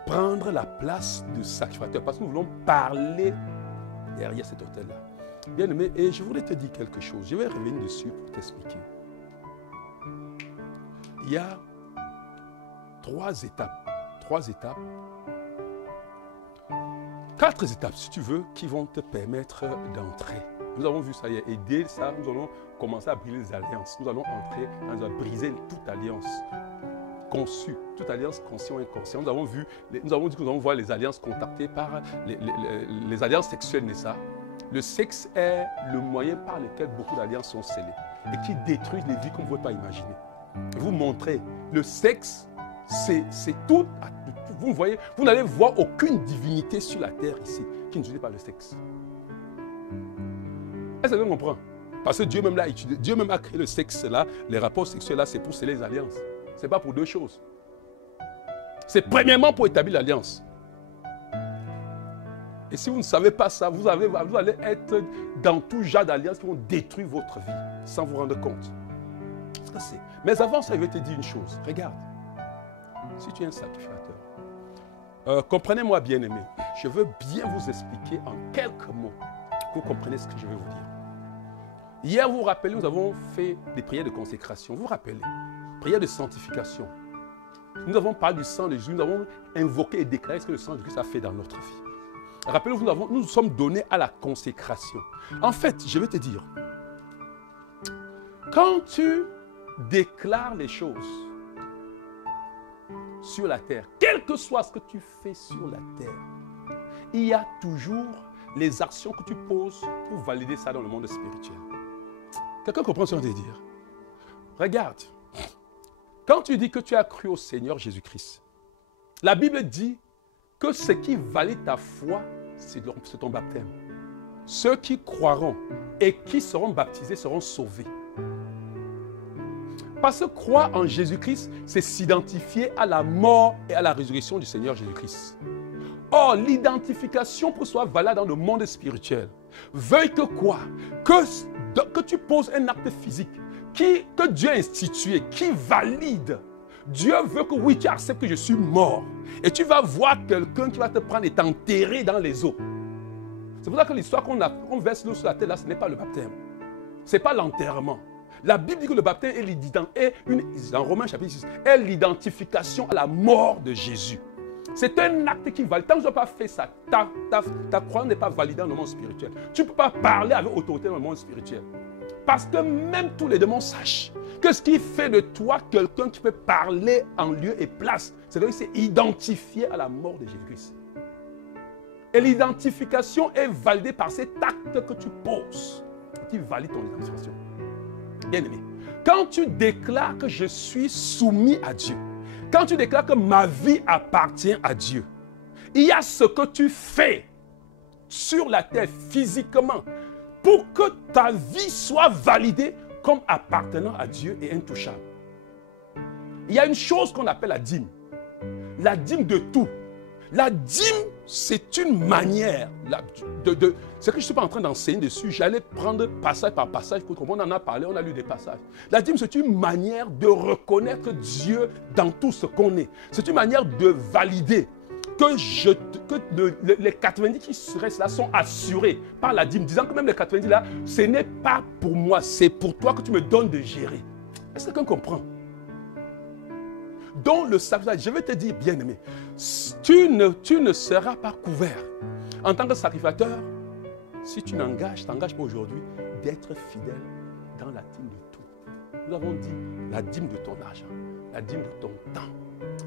prendre la place de sacrificateur parce que nous voulons parler derrière cet hôtel-là. Bien aimé, et je voulais te dire quelque chose. Je vais revenir dessus pour t'expliquer. Il y a 3 étapes. 4 étapes, si tu veux, qui vont te permettre d'entrer. Nous avons vu ça hier. Et dès ça, nous allons commencer à briser les alliances. Nous allons entrer, nous allons briser toute alliance conçue, toute alliance consciente ou inconsciente. Nous avons dit que nous allons voir les alliances contactées par les alliances sexuelles, n'est-ce pas? Le sexe est le moyen par lequel beaucoup d'alliances sont scellées et qui détruisent les vies qu'on ne pouvait pas imaginer. Vous montrez, le sexe, c'est tout. Vous voyez, vous n'allez voir aucune divinité sur la terre ici qui ne n'utilise pas le sexe. Est-ce que vous comprenez? Parce que Dieu même a créé le sexe là, les rapports sexuels là, c'est pour sceller les alliances. Ce n'est pas pour 2 choses. C'est premièrement pour établir l'alliance. Et si vous ne savez pas ça, vous allez être dans tout genre d'alliances qui vont détruire votre vie sans vous rendre compte. Mais avant ça, je vais te dire une chose. Regarde, si tu es un sacrificateur, comprenez-moi bien aimé, je veux bien vous expliquer en quelques mots que vous comprenez ce que je vais vous dire. Hier, vous vous rappelez, nous avons fait des prières de consécration. Vous vous rappelez, prières de sanctification. Nous avons parlé du sang de Jésus, nous avons invoqué et déclaré ce que le sang de Christ a fait dans notre vie. Rappelez-vous, nous sommes donnés à la consécration. En fait, je vais te dire, quand tu déclares les choses sur la terre, quel que soit ce que tu fais sur la terre, il y a toujours les actions que tu poses pour valider ça dans le monde spirituel. Quelqu'un comprend ce que je veux dire? Regarde, quand tu dis que tu as cru au Seigneur Jésus-Christ, la Bible dit que ce qui valide ta foi, c'est ton baptême. Ceux qui croiront et qui seront baptisés seront sauvés. Parce que croire en Jésus-Christ, c'est s'identifier à la mort et à la résurrection du Seigneur Jésus-Christ. Or, l'identification pour soi valable dans le monde spirituel veuille que quoi? Que tu poses un acte physique que Dieu a institué, qui valide. Dieu veut que oui, tu acceptes que je suis mort. Et tu vas voir quelqu'un qui va te prendre et t'enterrer dans les eaux. C'est pour ça que l'histoire qu'on verse l'eau sur la terre, là, ce n'est pas le baptême. Ce n'est pas l'enterrement. La Bible dit que le baptême dans Romains chapitre 6, est l'identification à la mort de Jésus. C'est un acte qui valide. Tant que tu n'as pas fait ça, ta croyance n'est pas validée dans le monde spirituel. Tu ne peux pas parler avec autorité dans le monde spirituel. Parce que même tous les démons sachent que ce qui fait de toi quelqu'un qui peut parler en lieu et place, c'est qu'il s'est identifié à la mort de Jésus-Christ. Et l'identification est validée par cet acte que tu poses, qui valide ton identification. Bien aimé, quand tu déclares que je suis soumis à Dieu, quand tu déclares que ma vie appartient à Dieu, il y a ce que tu fais sur la terre physiquement pour que ta vie soit validée comme appartenant à Dieu et intouchable. Il y a une chose qu'on appelle la dîme de tout. La dîme, c'est une manière, ce que je ne suis pas en train d'enseigner dessus, j'allais prendre passage par passage pour comprendre, on en a parlé, on a lu des passages. La dîme, c'est une manière de reconnaître Dieu dans tout ce qu'on est. C'est une manière de valider que les 90 qui restent là sont assurés par la dîme, disant que même les 90 là, ce n'est pas pour moi, c'est pour toi que tu me donnes de gérer. Est-ce que quelqu'un comprend? Donc le sacrifice, je vais te dire, bien-aimé, tu ne seras pas couvert en tant que sacrificateur si tu t'engages pas aujourd'hui d'être fidèle dans la dîme de tout. Nous avons dit la dîme de ton argent, la dîme de ton temps,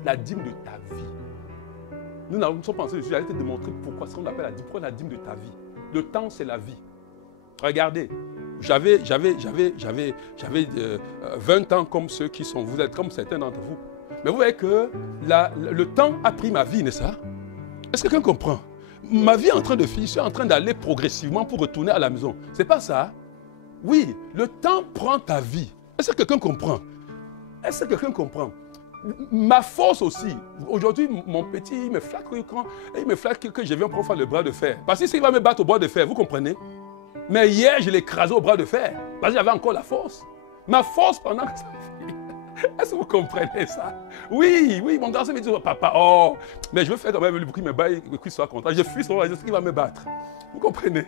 la dîme de ta vie. Nous sommes pensés dessus, j'allais te démontrer pourquoi ce qu'on appelle la dîme. Pourquoi la dîme de ta vie? Le temps, c'est la vie. Regardez, j'avais 20 ans comme ceux qui sont, vous êtes comme certains d'entre vous. Mais vous voyez que le temps a pris ma vie, n'est-ce pas? Est-ce que quelqu'un comprend? Ma vie est en train de finir, je suis en train d'aller progressivement pour retourner à la maison. C'est pas ça? Oui, le temps prend ta vie. Est-ce que quelqu'un comprend? Est-ce que quelqu'un comprend? Ma force aussi. Aujourd'hui, mon petit, il me flatte que je viens pour faire le bras de fer. Parce que s'il va me battre au bras de fer, vous comprenez? Mais hier, je l'ai écrasé au bras de fer. Parce que j'avais encore la force. Ma force pendant que ça fait. Est-ce que vous comprenez ça? Oui, oui, mon garçon me dit, papa, oh, mais je veux faire quand même le bruit, mais le bruit soit content. Je fuis sur ce qui va me battre. Vous comprenez?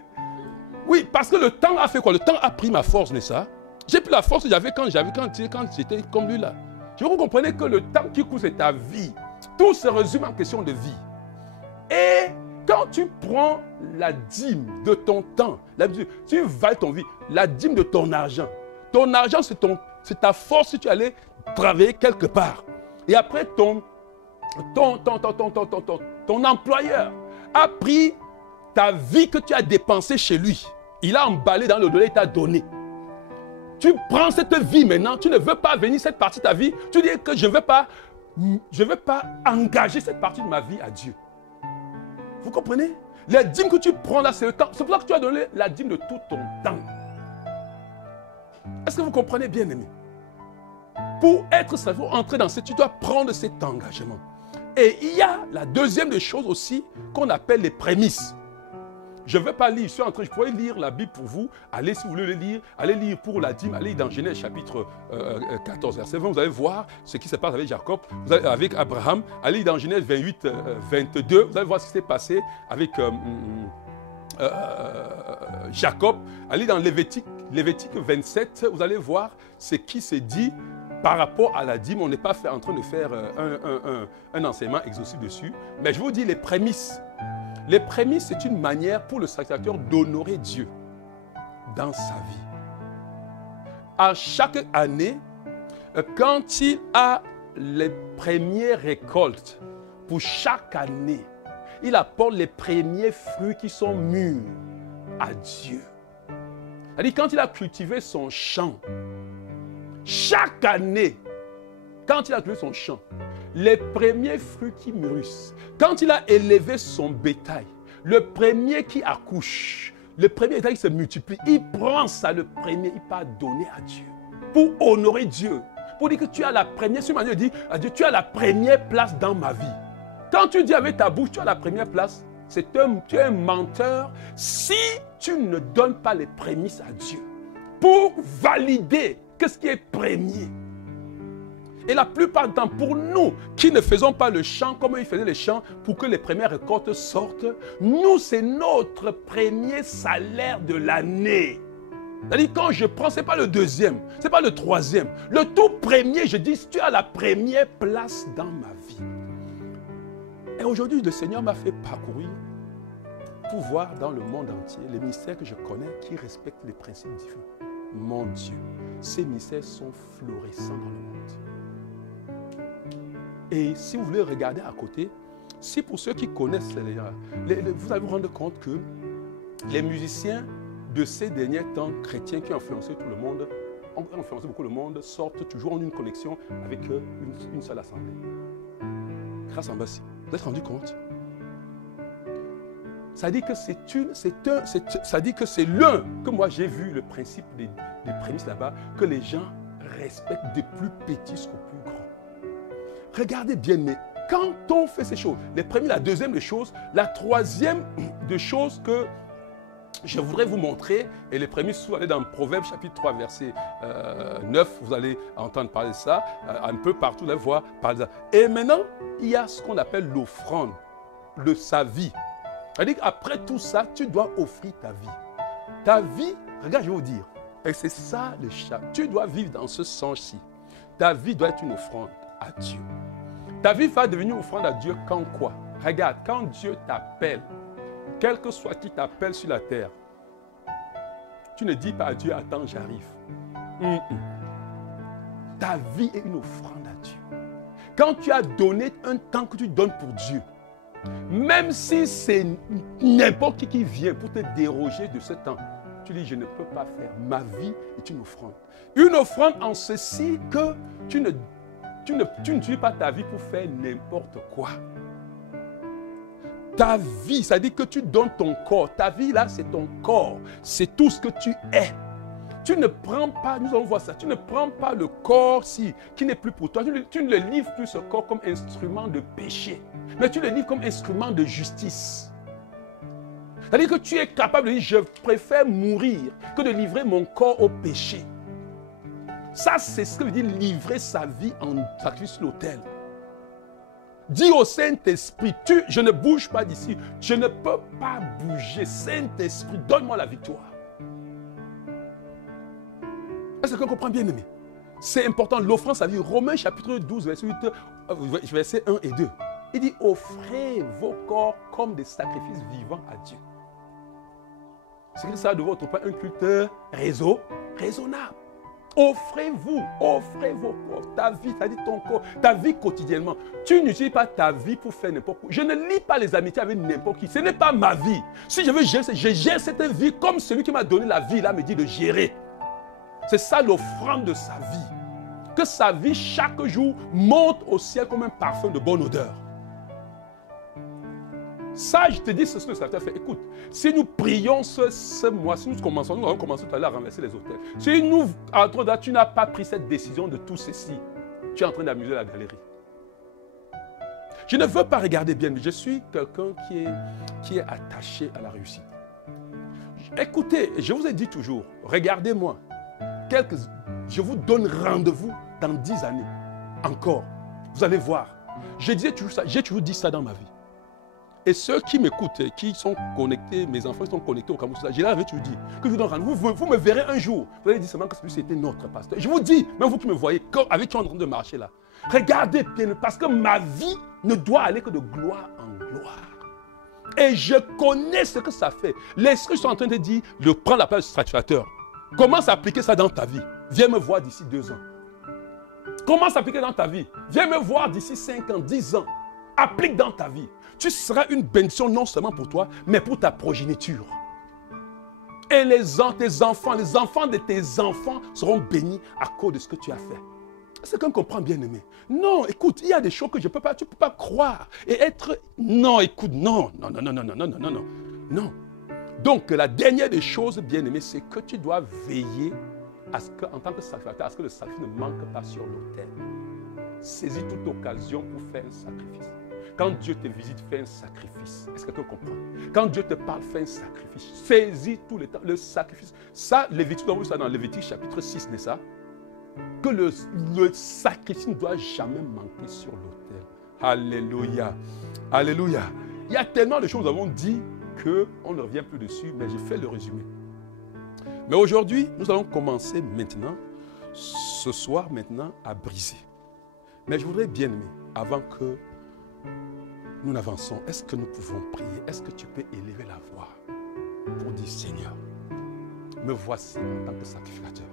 Oui, parce que le temps a fait quoi? Le temps a pris ma force, n'est-ce pas? J'ai plus la force que j'avais quand j'étais comme lui là. Je veux que vous compreniez que le temps qui court, c'est ta vie. Tout se résume en question de vie. Et quand tu prends la dîme de ton temps, tu vales ton vie, la dîme de ton argent, c'est ta force si tu allais travailler quelque part. Et après, ton employeur a pris ta vie que tu as dépensée chez lui. Il a emballé dans le dollar et t'a donné. Tu prends cette vie maintenant, tu ne veux pas venir cette partie de ta vie, tu dis que je ne veux pas engager cette partie de ma vie à Dieu. Vous comprenez? La dîme que tu prends là, c'est le temps. C'est pour ça que tu as donné la dîme de tout ton temps. Est-ce que vous comprenez bien, aimé? Pour être ça, pour entrer dans tu dois prendre cet engagement. Et il y a la deuxième des choses aussi qu'on appelle les prémices. Je ne vais pas lire, je pourrais lire la Bible pour vous. Allez, si vous voulez le lire, allez lire pour la dîme, allez dans Genèse chapitre 14, verset 20, vous allez voir ce qui se passe avec Jacob, avec Abraham. Allez dans Genèse 28, 22, vous allez voir ce qui s'est passé avec Jacob. Allez dans Lévitique 27, vous allez voir ce qui se dit par rapport à la dîme. On n'est pas en train de faire un enseignement exhaustif dessus, mais je vous dis les prémices. Les prémices, c'est une manière pour le sacrificateur d'honorer Dieu dans sa vie. À chaque année, quand il a les premières récoltes, pour chaque année, il apporte les premiers fruits qui sont mûrs à Dieu. C'est-à-dire, quand il a cultivé son champ, chaque année, quand il a cultivé son champ, les premiers fruits qui mûrissent, quand il a élevé son bétail, le premier qui accouche, le premier bétail qui se multiplie, il prend ça, le premier, il peut donner à Dieu. Pour honorer Dieu. Pour dire que tu as la première, sur manière dit à Dieu, tu as la première place dans ma vie. Quand tu dis avec ta bouche, tu as la première place, tu es un menteur si tu ne donnes pas les prémices à Dieu. Pour valider que ce qui est premier. Et la plupart du temps, pour nous qui ne faisons pas le chant comme ils faisaient le chant pour que les premières récoltes sortent, nous, c'est notre premier salaire de l'année. C'est-à-dire, quand je prends, ce n'est pas le deuxième, ce n'est pas le troisième. Le tout premier, je dis, tu as la première place dans ma vie. Et aujourd'hui, le Seigneur m'a fait parcourir pour voir dans le monde entier les ministères que je connais qui respectent les principes divins. Mon Dieu, ces ministères sont florissants dans le monde. Et si vous voulez regarder à côté, si pour ceux qui connaissent, vous allez vous rendre compte que les musiciens de ces derniers temps chrétiens qui ont influencé tout le monde, ont influencé beaucoup le monde, sortent toujours en une connexion avec une seule assemblée. Grâce à Mbassi. Vous êtes rendu compte? Ça dit que ça dit que c'est l'un que moi j'ai vu le principe des prémices là-bas, que les gens respectent des plus petits jusqu'aux plus grands. Regardez bien, mais quand on fait ces choses, les premiers, la deuxième des choses, la troisième des choses que je voudrais vous montrer, et les prémices, si vous allez dans Proverbes chapitre 3, verset 9, vous allez entendre parler de ça, un peu partout, vous allez voir parler de ça. Et maintenant, il y a ce qu'on appelle l'offrande de sa vie. C'est-à-dire qu'après tout ça, tu dois offrir ta vie. Ta vie, regarde, je vais vous dire, et c'est ça le chat, tu dois vivre dans ce sens-ci. Ta vie doit être une offrande à Dieu. Ta vie va devenir une offrande à Dieu quand quoi? Regarde, quand Dieu t'appelle, quel que soit qui t'appelle sur la terre, tu ne dis pas à Dieu, attends, j'arrive. Ta vie est une offrande à Dieu. Quand tu as donné un temps que tu donnes pour Dieu, même si c'est n'importe qui vient pour te déroger de ce temps, tu dis, je ne peux pas faire. Ma vie est une offrande. Une offrande en ceci que tu n'utilises pas ta vie pour faire n'importe quoi. Ta vie, ça dit que tu donnes ton corps. Ta vie là, c'est ton corps. C'est tout ce que tu es. Tu ne prends pas, nous allons voir ça, tu ne prends pas le corps qui n'est plus pour toi. Tu ne le livres plus ce corps comme instrument de péché. Mais tu le livres comme instrument de justice. C'est-à-dire que tu es capable de dire, je préfère mourir que de livrer mon corps au péché. Ça, c'est ce que veut dire livrer sa vie en sacrifice sur l'autel. Dis au Saint-Esprit, je ne bouge pas d'ici, je ne peux pas bouger. Saint-Esprit, donne-moi la victoire. Est-ce que tu comprends bien, aimé? C'est important, l'offrande, ça dit Romains chapitre 12, verset 1 et 2. Il dit, offrez vos corps comme des sacrifices vivants à Dieu. C'est que ça de votre part un culte raisonnable. Offrez-vous, offrez vos corps, ta vie, c'est-à-dire ton corps, ta vie quotidiennement. Tu n'utilises pas ta vie pour faire n'importe quoi. Je ne lis pas les amitiés avec n'importe qui. Ce n'est pas ma vie. Si je veux gérer, je gère cette vie comme celui qui m'a donné la vie, là, me dit de gérer. C'est ça l'offrande de sa vie. Que sa vie, chaque jour, monte au ciel comme un parfum de bonne odeur. Ça, je te dis, c'est ce que ça t'a fait. Écoute, si nous prions ce mois, si nous commençons, nous allons commencer tout à l'heure à renverser les autels. Si nous, entre autres, tu n'as pas pris cette décision de tout ceci, tu es en train d'amuser la galerie. Je ne veux pas regarder bien, mais je suis quelqu'un qui est attaché à la réussite. Écoutez, je vous ai dit toujours, regardez-moi. Je vous donne rendez-vous dans 10 années. Encore. Vous allez voir. J'ai toujours dit ça dans ma vie. Et ceux qui m'écoutent, qui sont connectés, mes enfants sont connectés au Cameroun, je leur avais toujours dit que je vous donne rendez-vous. Vous me verrez un jour. Vous allez dire seulement que c'était notre pasteur. Je vous dis, même vous qui me voyez, avec qui on est en train de marcher là, regardez bien, parce que ma vie ne doit aller que de gloire en gloire. Et je connais ce que ça fait. L'esprit sont en train de dire, prends la place du sacrificateur. Commence à appliquer ça dans ta vie. Viens me voir d'ici 2 ans. Commence à appliquer dans ta vie. Viens me voir d'ici 5 ans, 10 ans. Applique dans ta vie. Tu seras une bénédiction non seulement pour toi, mais pour ta progéniture. Et tes enfants, les enfants de tes enfants seront bénis à cause de ce que tu as fait. C'est qu'on comprend, bien aimé. Non, écoute, il y a des choses que tu ne peux pas croire. Et être... Non, écoute, non. Donc, la dernière des choses, bien aimé, c'est que tu dois veiller à ce que, en tant que sacrificateur, à ce que le sacrifice ne manque pas sur l'autel. Saisis toute occasion pour faire un sacrifice. Quand Dieu te visite, fais un sacrifice. Est-ce que tu comprends? Quand Dieu te parle, fais un sacrifice. Saisis tout le temps le sacrifice. Ça, Lévitique, on voit ça dans Lévitique chapitre 6, n'est-ce pas? Que le sacrifice ne doit jamais manquer sur l'autel. Alléluia. Alléluia. Il y a tellement de choses que nous avons dit qu'on ne revient plus dessus, mais j'ai fait le résumé. Mais aujourd'hui, nous allons commencer maintenant, ce soir maintenant, à briser. Mais je voudrais bien aimer, avant que nous n'avançons, est-ce que nous pouvons prier? Est-ce que tu peux élever la voix pour dire, Seigneur, me voici en tant que sacrificateur.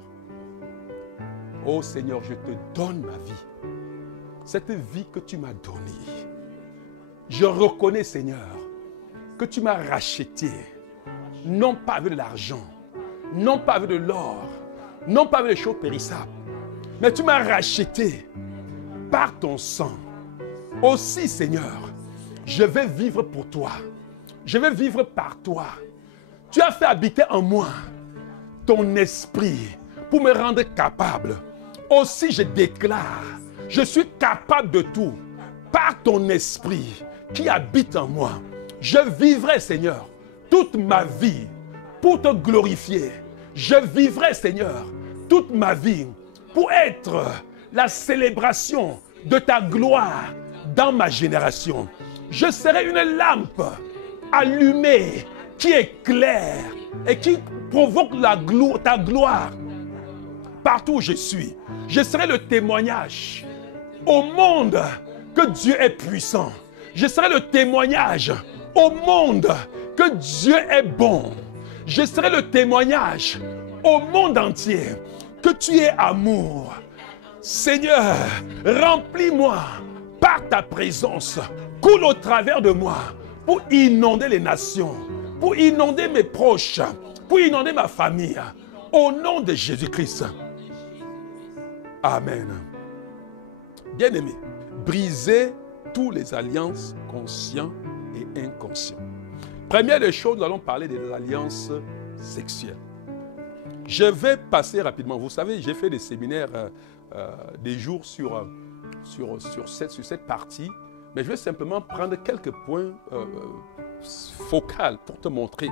Oh Seigneur, je te donne ma vie. Cette vie que tu m'as donnée. Je reconnais, Seigneur, que tu m'as racheté. Non pas avec de l'argent, non pas avec de l'or, non pas avec des choses périssables. Mais tu m'as racheté par ton sang. Aussi, Seigneur, je vais vivre pour toi. Je vais vivre par toi. Tu as fait habiter en moi ton esprit pour me rendre capable. Aussi, je déclare, je suis capable de tout par ton esprit qui habite en moi. Je vivrai, Seigneur, toute ma vie pour te glorifier. Je vivrai, Seigneur, toute ma vie pour être la célébration de ta gloire dans ma génération. Je serai une lampe allumée qui éclaire et qui provoque ta gloire partout où je suis. Je serai le témoignage au monde que Dieu est puissant. Je serai le témoignage au monde que Dieu est bon. Je serai le témoignage au monde entier que tu es amour. Seigneur, remplis-moi par ta présence. Coule au travers de moi pour inonder les nations, pour inonder mes proches, pour inonder ma famille. Au nom de Jésus-Christ. Amen. Bien-aimés, brisez toutes les alliances conscientes et inconscientes. Première des choses, nous allons parler des alliances sexuelles. Je vais passer rapidement. Vous savez, j'ai fait des séminaires des jours sur cette partie, mais je vais simplement prendre quelques points focal pour te montrer.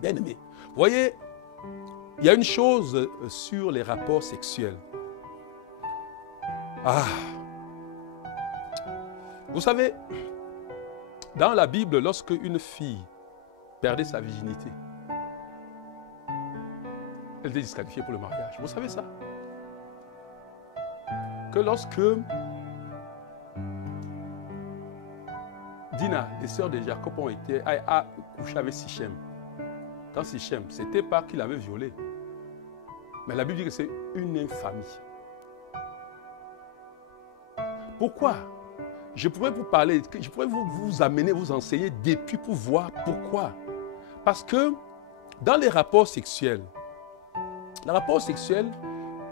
Bien aimé, vous voyez, il y a une chose sur les rapports sexuels. Ah, vous savez, dans la Bible, lorsque une fille perdait sa virginité, elle était disqualifiée pour le mariage. Vous savez ça? Que lorsque Dina, les sœurs de Jacob ont été à coucher avec Sichem. Quand Sichem, ce n'était pas qu'il avait violé. Mais la Bible dit que c'est une infamie. Pourquoi? Je pourrais vous parler, je pourrais vous amener, vous enseigner depuis pour voir pourquoi. Parce que dans les rapports sexuels, le rapport sexuel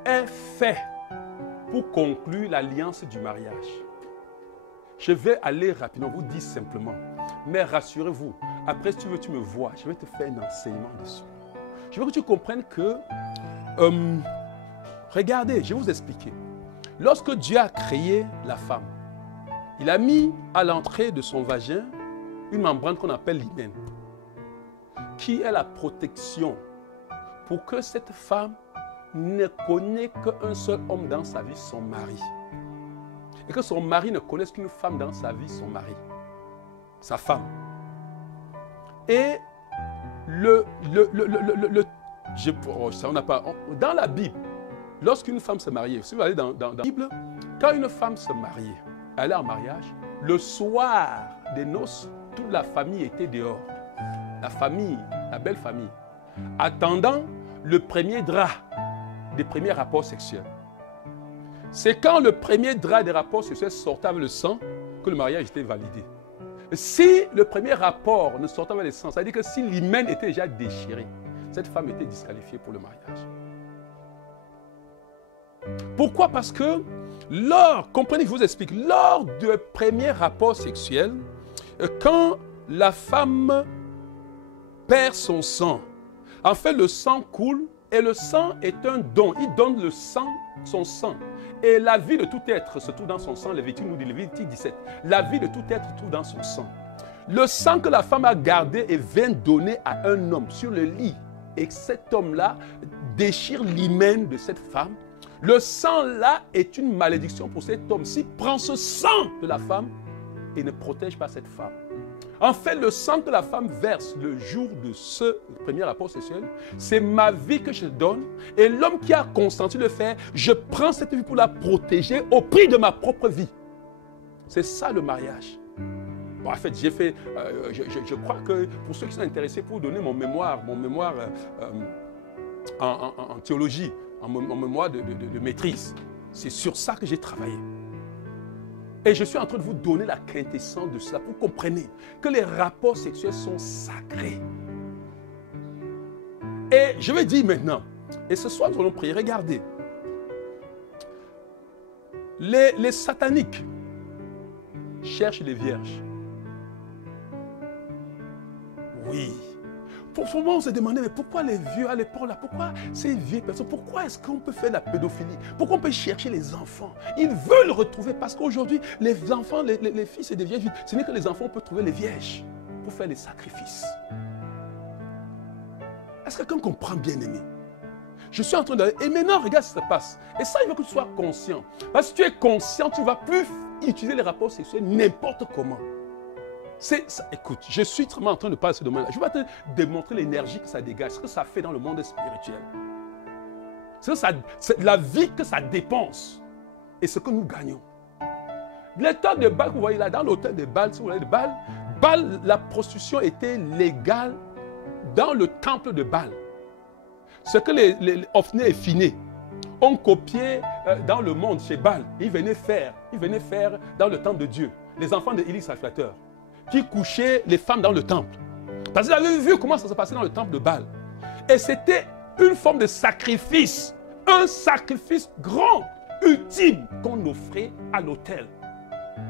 est fait pour conclure l'alliance du mariage. Je vais aller rapidement, vous dire simplement. Mais rassurez-vous, après si tu veux, tu me vois, je vais te faire un enseignement dessus. Je veux que tu comprennes que, regardez, je vais vous expliquer. Lorsque Dieu a créé la femme, il a mis à l'entrée de son vagin une membrane qu'on appelle l'hymen, qui est la protection pour que cette femme ne connaisse qu'un seul homme dans sa vie, son mari. Et que son mari ne connaisse qu'une femme dans sa vie, son mari, sa femme. Et dans la Bible, lorsqu'une femme se mariait, si vous allez dans la Bible, quand une femme se mariait, elle allait en mariage, le soir des noces, toute la famille était dehors. La famille, la belle famille, attendant le premier drap des premiers rapports sexuels. C'est quand le premier drap des rapports sexuels sortait avec le sang que le mariage était validé. Si le premier rapport ne sortait avec le sang, ça veut dire que si l'hymen était déjà déchiré, cette femme était disqualifiée pour le mariage. Pourquoi? Parce que comprenez, je vous explique, lors du premier rapport sexuel, quand la femme perd son sang, en fait le sang coule et le sang est un don. Il donne le sang, son sang. Et la vie de tout être se trouve dans son sang, Lévitique nous dit, Lévitique 17. La vie de tout être se trouve dans son sang. Le sang que la femme a gardé et vient donner à un homme sur le lit, et cet homme-là déchire l'hymen de cette femme, le sang-là est une malédiction pour cet homme. S'il prend ce sang de la femme et ne protège pas cette femme. En fait, le sang que la femme verse le jour de ce premier rapport sexuel, c'est ma vie que je donne. Et l'homme qui a consenti de le faire, je prends cette vie pour la protéger au prix de ma propre vie. C'est ça le mariage. Bon, en fait, j'ai fait, je crois que pour ceux qui sont intéressés, pour donner mon mémoire en théologie, mon mémoire de maîtrise, c'est sur ça que j'ai travaillé. Et je suis en train de vous donner la quintessence de cela pour que vous compreniez que les rapports sexuels sont sacrés. Et je vais dire maintenant, et ce soir nous allons prier, regardez, les sataniques cherchent les vierges. Oui. Souvent on se demandait, mais pourquoi les vieux à l'époque là, pourquoi ces vieilles personnes, pourquoi est-ce qu'on peut faire la pédophilie? Pourquoi on peut chercher les enfants? Ils veulent retrouver, parce qu'aujourd'hui, les enfants, les filles, c'est des vierges. Ce n'est que les enfants peuvent trouver les vierges pour faire les sacrifices. Est-ce que quelqu'un comprend, bien aimé? Je suis en train de... Et maintenant, regarde ce qui se passe. Et ça, il faut que tu sois conscient. Parce que si tu es conscient, tu ne vas plus utiliser les rapports sexuels n'importe comment. Écoute, je suis vraiment en train de parler de ce domaine-là. Je vais te démontrer l'énergie que ça dégage, ce que ça fait dans le monde spirituel. C'est la vie que ça dépense et ce que nous gagnons. L'état de Baal que vous voyez là, dans l'hôtel de Baal, si vous voyez de Baal, la prostitution était légale dans le temple de Baal. Ce que les Ophné et Phiné ont copié dans le monde chez Baal, ils venaient faire dans le temple de Dieu. Les enfants de Élie sacrificateur qui couchaient les femmes dans le temple. Parce qu'ils avaient vu comment ça se passait dans le temple de Baal. Et c'était une forme de sacrifice. Un sacrifice grand, ultime, qu'on offrait à l'autel.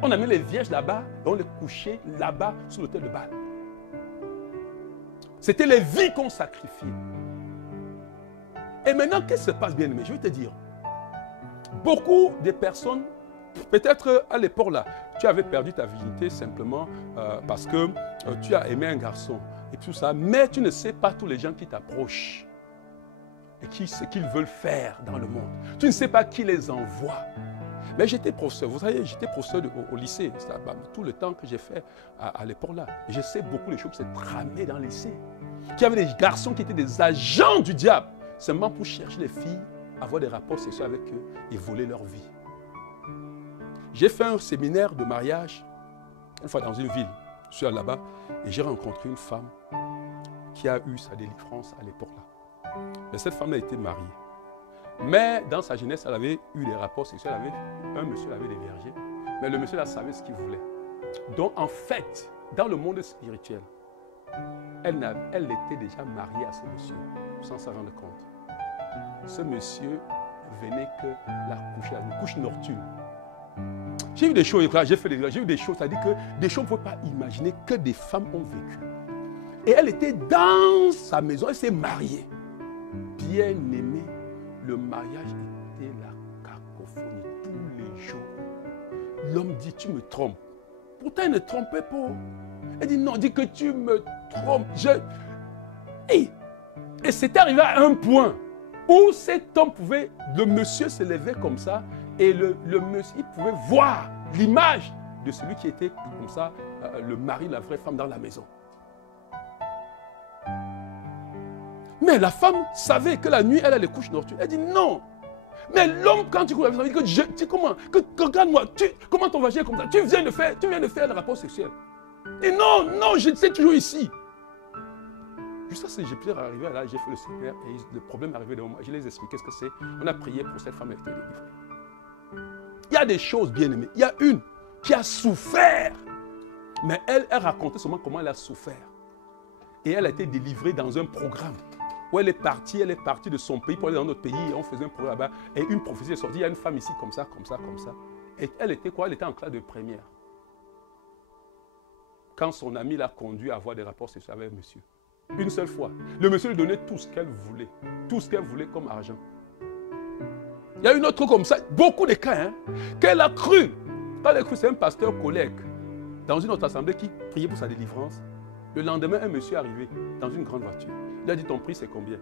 On amenait les vierges là-bas et on les couchait là-bas sur l'autel de Baal. C'était les vies qu'on sacrifiait. Et maintenant, qu'est-ce qui se passe, bien aimé? Je vais te dire. Beaucoup de personnes Peut-être à l'époque là, tu avais perdu ta virginité simplement parce que tu as aimé un garçon et tout ça, mais tu ne sais pas tous les gens qui t'approchent et ce qu'ils veulent faire dans le monde. Tu ne sais pas qui les envoie. Mais j'étais professeur, vous savez, j'étais professeur au lycée, tout le temps que j'ai fait à l'époque là. Je sais beaucoup de choses qui se tramaient dans le lycée. Qu'il y avait des garçons qui étaient des agents du diable, seulement pour chercher les filles, avoir des rapports sexuels avec eux et voler leur vie. J'ai fait un séminaire de mariage, une fois dans une ville, je suis allé là-bas, et j'ai rencontré une femme qui a eu sa délivrance à l'époque là. Mais cette femme a été mariée. Mais dans sa jeunesse, elle avait eu des rapports sexuels avec un monsieur, avait des vergers. Mais le monsieur là savait ce qu'il voulait. Donc en fait, dans le monde spirituel, elle était déjà mariée à ce monsieur, sans s'en rendre compte. Ce monsieur venait que la coucher, une couche nocturne. J'ai vu des choses, j'ai vu des choses, c'est-à-dire que des choses qu'on ne peut pas imaginer que des femmes ont vécu. Et elle était dans sa maison, elle s'est mariée. Bien aimée, le mariage était la cacophonie tous les jours. L'homme dit, tu me trompes. Pourtant, il ne trompait pas. Elle dit, non, dit que tu me trompes. Et c'était arrivé à un point où cet homme pouvait, le monsieur se levait comme ça, et le monsieur, il pouvait voir l'image de celui qui était comme ça, le mari, la vraie femme dans la maison. Mais la femme savait que la nuit, elle a les couches nocturnes. Elle dit non. Mais l'homme, quand tu couches, il dit comment, regarde-moi, comment ton vagin est comme ça? Tu viens de faire le rapport sexuel. Et non, je suis toujours ici. Jusqu'à ce que j'ai pu arriver là, j'ai fait le séminaire et le problème est arrivé de moi. Je les ai expliqué ce que c'est. On a prié pour cette femme, elle était délivrée. Il y a des choses bien aimées. Il y a une qui a souffert. Mais elle racontait seulement comment elle a souffert. Et elle a été délivrée dans un programme où elle est partie de son pays pour aller dans notre pays. Et on faisait un programme là-bas. Et une prophétie est sortie. Il y a une femme ici comme ça, comme ça, comme ça. Et elle était quoi? Elle était en classe de première. Quand son ami l'a conduit à avoir des rapports sexuels avec monsieur. Une seule fois. Le monsieur lui donnait tout ce qu'elle voulait. Tout ce qu'elle voulait comme argent. Il y a une autre comme ça. Beaucoup de cas, hein, qu'elle a cru. Quand elle a cru, c'est un pasteur collègue dans une autre assemblée qui priait pour sa délivrance. Le lendemain, un monsieur est arrivé dans une grande voiture. Il a dit, ton prix, c'est combien?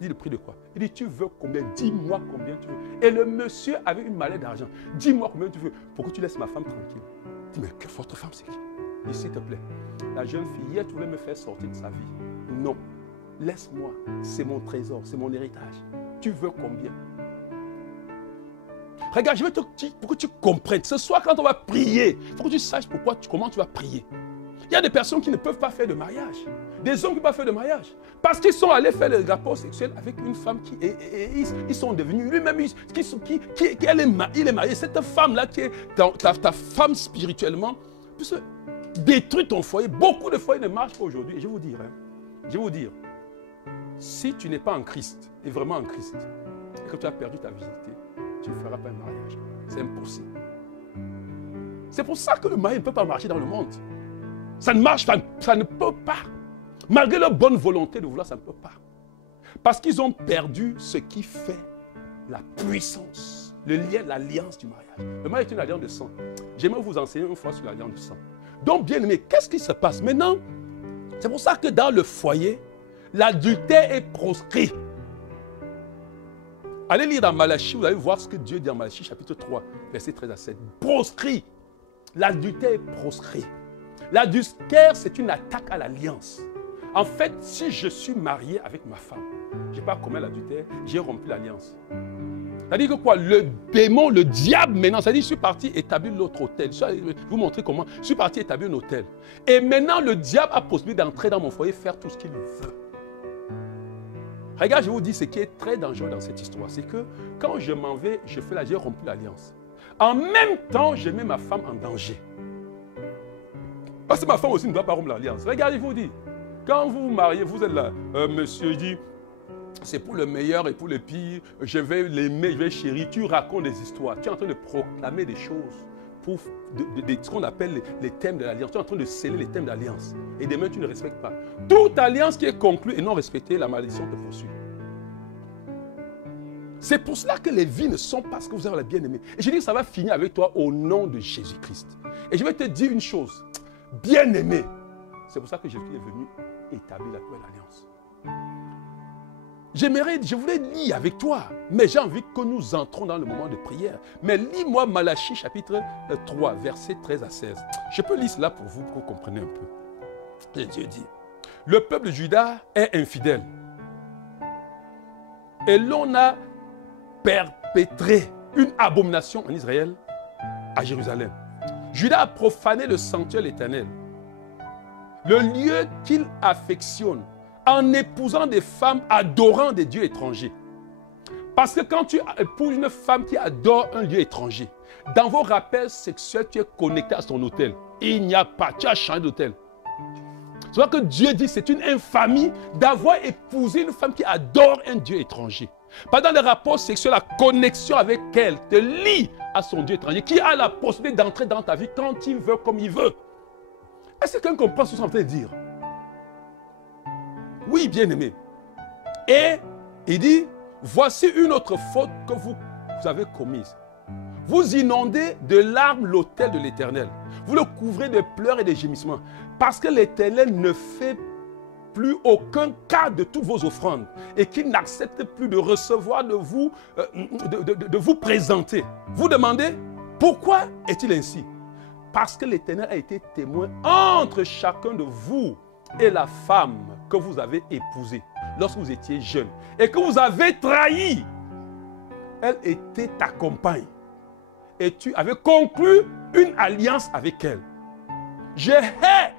Il dit, le prix de quoi? Il dit, tu veux combien? Dis-moi combien tu veux. Et le monsieur avait une mallette d'argent. Dis-moi combien tu veux pour que tu laisses ma femme tranquille. Il dit, mais que votre femme, c'est qui? Il dit, s'il te plaît, la jeune fille, hier, tu voulais me faire sortir de sa vie. Non, laisse-moi, c'est mon trésor, c'est mon héritage. Tu veux combien? Regarde, je vais te dire pour que tu comprennes. Ce soir, quand on va prier, il faut que tu saches comment tu vas prier. Il y a des personnes qui ne peuvent pas faire de mariage. Des hommes qui ne peuvent pas faire de mariage. Parce qu'ils sont allés faire des rapports sexuels avec une femme qui... ils sont devenus lui-même... Il est marié. Cette femme-là qui est ta femme spirituellement, puisque détruit ton foyer. Beaucoup de foyers ne marchent pas aujourd'hui. Et je vais vous dire, si tu n'es pas en Christ, et vraiment en Christ, et que tu as perdu ta virginité, tu ne feras pas un mariage. C'est impossible. C'est pour ça que le mariage ne peut pas marcher dans le monde. Ça ne marche pas, ça ne peut pas. Malgré leur bonne volonté de vouloir, ça ne peut pas. Parce qu'ils ont perdu ce qui fait la puissance, le lien, l'alliance du mariage. Le mariage est une alliance de sang. J'aimerais vous enseigner une fois sur l'alliance du sang. Donc, bien aimé, qu'est-ce qui se passe maintenant? C'est pour ça que dans le foyer, l'adultère est proscrit. Allez lire dans Malachie, vous allez voir ce que Dieu dit en Malachie, chapitre 3, verset 13 à 7. Proscrit. L'adultère est proscrit. L'adultère, c'est une attaque à l'alliance. En fait, si je suis marié avec ma femme, je n'ai pas commis l'adultère, j'ai rompu l'alliance. C'est-à-dire que quoi? Le démon, le diable maintenant, c'est-à-dire je suis parti établir l'autre hôtel. Je vais vous montrer comment. Je suis parti établir un hôtel. Et maintenant, le diable a possibilité d'entrer dans mon foyer, faire tout ce qu'il veut. Regarde, je vous dis ce qui est très dangereux dans cette histoire. C'est que quand je m'en vais, j'ai rompu l'alliance. En même temps, je mets ma femme en danger. Parce que ma femme aussi ne doit pas rompre l'alliance. Regardez, je vous dis, quand vous vous mariez, vous êtes là, monsieur dit, c'est pour le meilleur et pour le pire, je vais l'aimer, je vais chérir. Tu racontes des histoires, tu es en train de proclamer des choses pour ce qu'on appelle les thèmes de l'alliance. Tu es en train de sceller les thèmes d'alliance. Et demain, tu ne respectes pas. Toute alliance qui est conclue et non respectée, la malédiction te poursuit. C'est pour cela que les vies ne sont pas ce que vous avez, les bien-aimés. Et je dis que ça va finir avec toi au nom de Jésus-Christ. Et je vais te dire une chose. Bien-aimé, c'est pour ça que Jésus est venu établir la nouvelle alliance. Je voulais lire avec toi, mais j'ai envie que nous entrons dans le moment de prière. Mais lis-moi Malachie chapitre 3, versets 13 à 16. Je peux lire cela pour vous, pour que vous compreniez un peu. Et Dieu dit, le peuple de Juda est infidèle. Et l'on a perpétré une abomination en Israël, à Jérusalem. Juda a profané le sanctuaire de l'Éternel, le lieu qu'il affectionne, en épousant des femmes adorant des dieux étrangers. Parce que quand tu épouses une femme qui adore un dieu étranger, dans vos rappels sexuels, tu es connecté à son autel. Il n'y a pas, tu as changé d'autel. C'est pour ça que Dieu dit, c'est une infamie d'avoir épousé une femme qui adore un dieu étranger. Pendant les rapports sexuels, la connexion avec elle te lie à son dieu étranger, qui a la possibilité d'entrer dans ta vie quand il veut, comme il veut. Est-ce que quelqu'un comprend ce que je suis en train de dire? Oui, bien-aimé. Et il dit, voici une autre faute que vous avez commise. Vous inondez de larmes l'autel de l'Éternel. Vous le couvrez de pleurs et de gémissements. Parce que l'Éternel ne fait plus aucun cas de toutes vos offrandes. Et qu'il n'accepte plus de recevoir de vous, de vous présenter. Vous demandez, pourquoi est-il ainsi? Parce que l'Éternel a été témoin entre chacun de vous et la femme que vous avez épousée lorsque vous étiez jeune et que vous avez trahi. Elle était ta compagne et tu avais conclu une alliance avec elle. Je hais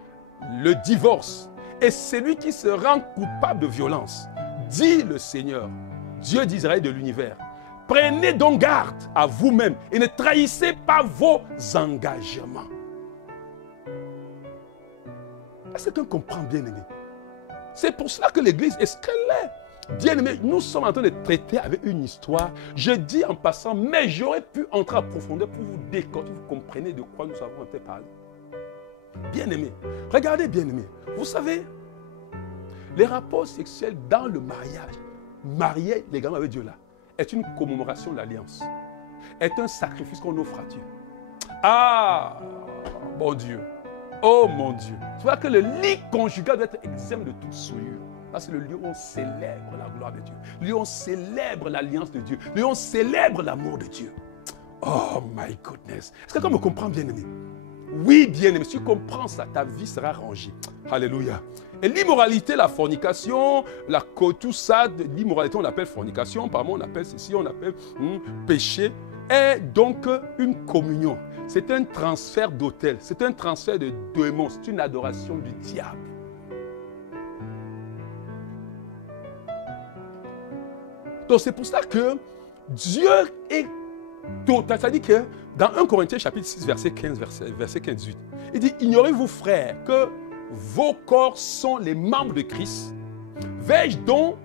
le divorce et celui qui se rend coupable de violence, dit le Seigneur, Dieu d'Israël de l'univers. Prenez donc garde à vous-même et ne trahissez pas vos engagements. Est-ce que quelqu'un comprend, bien-aimé? C'est pour cela que l'Église est ce qu'elle est. Bien-aimé, nous sommes en train de traiter avec une histoire. Je dis en passant, mais j'aurais pu entrer en profondeur pour vous décortiquer, vous comprenez de quoi nous avons en train de parler. Bien-aimé, regardez, bien-aimé, vous savez, les rapports sexuels dans le mariage, marié légalement avec Dieu là, est une commémoration de l'alliance, est un sacrifice qu'on offre à Dieu. Ah, bon Dieu. Oh mon Dieu. Tu vois que le lit conjugal doit être exempt de toute souillure. Là, c'est le lieu où on célèbre la gloire de Dieu. Le lieu où on célèbre l'alliance de Dieu. Le lieu où on célèbre l'amour de Dieu. Oh my goodness. Est-ce que quelqu'un me comprend, bien-aimé? Oui, bien-aimé. Si tu comprends ça, ta vie sera rangée. Alléluia. Et l'immoralité, la fornication, tout ça, l'immoralité, on l'appelle fornication. Par moi, on appelle ceci, on appelle péché. Est donc une communion. C'est un transfert d'autel, c'est un transfert de démons, c'est une adoration du diable. Donc c'est pour ça que Dieu est total. C'est-à-dire que dans 1 Corinthiens chapitre 6, verset 15, verset 15-18, il dit, ignorez-vous frères que vos corps sont les membres de Christ. Vais-je donc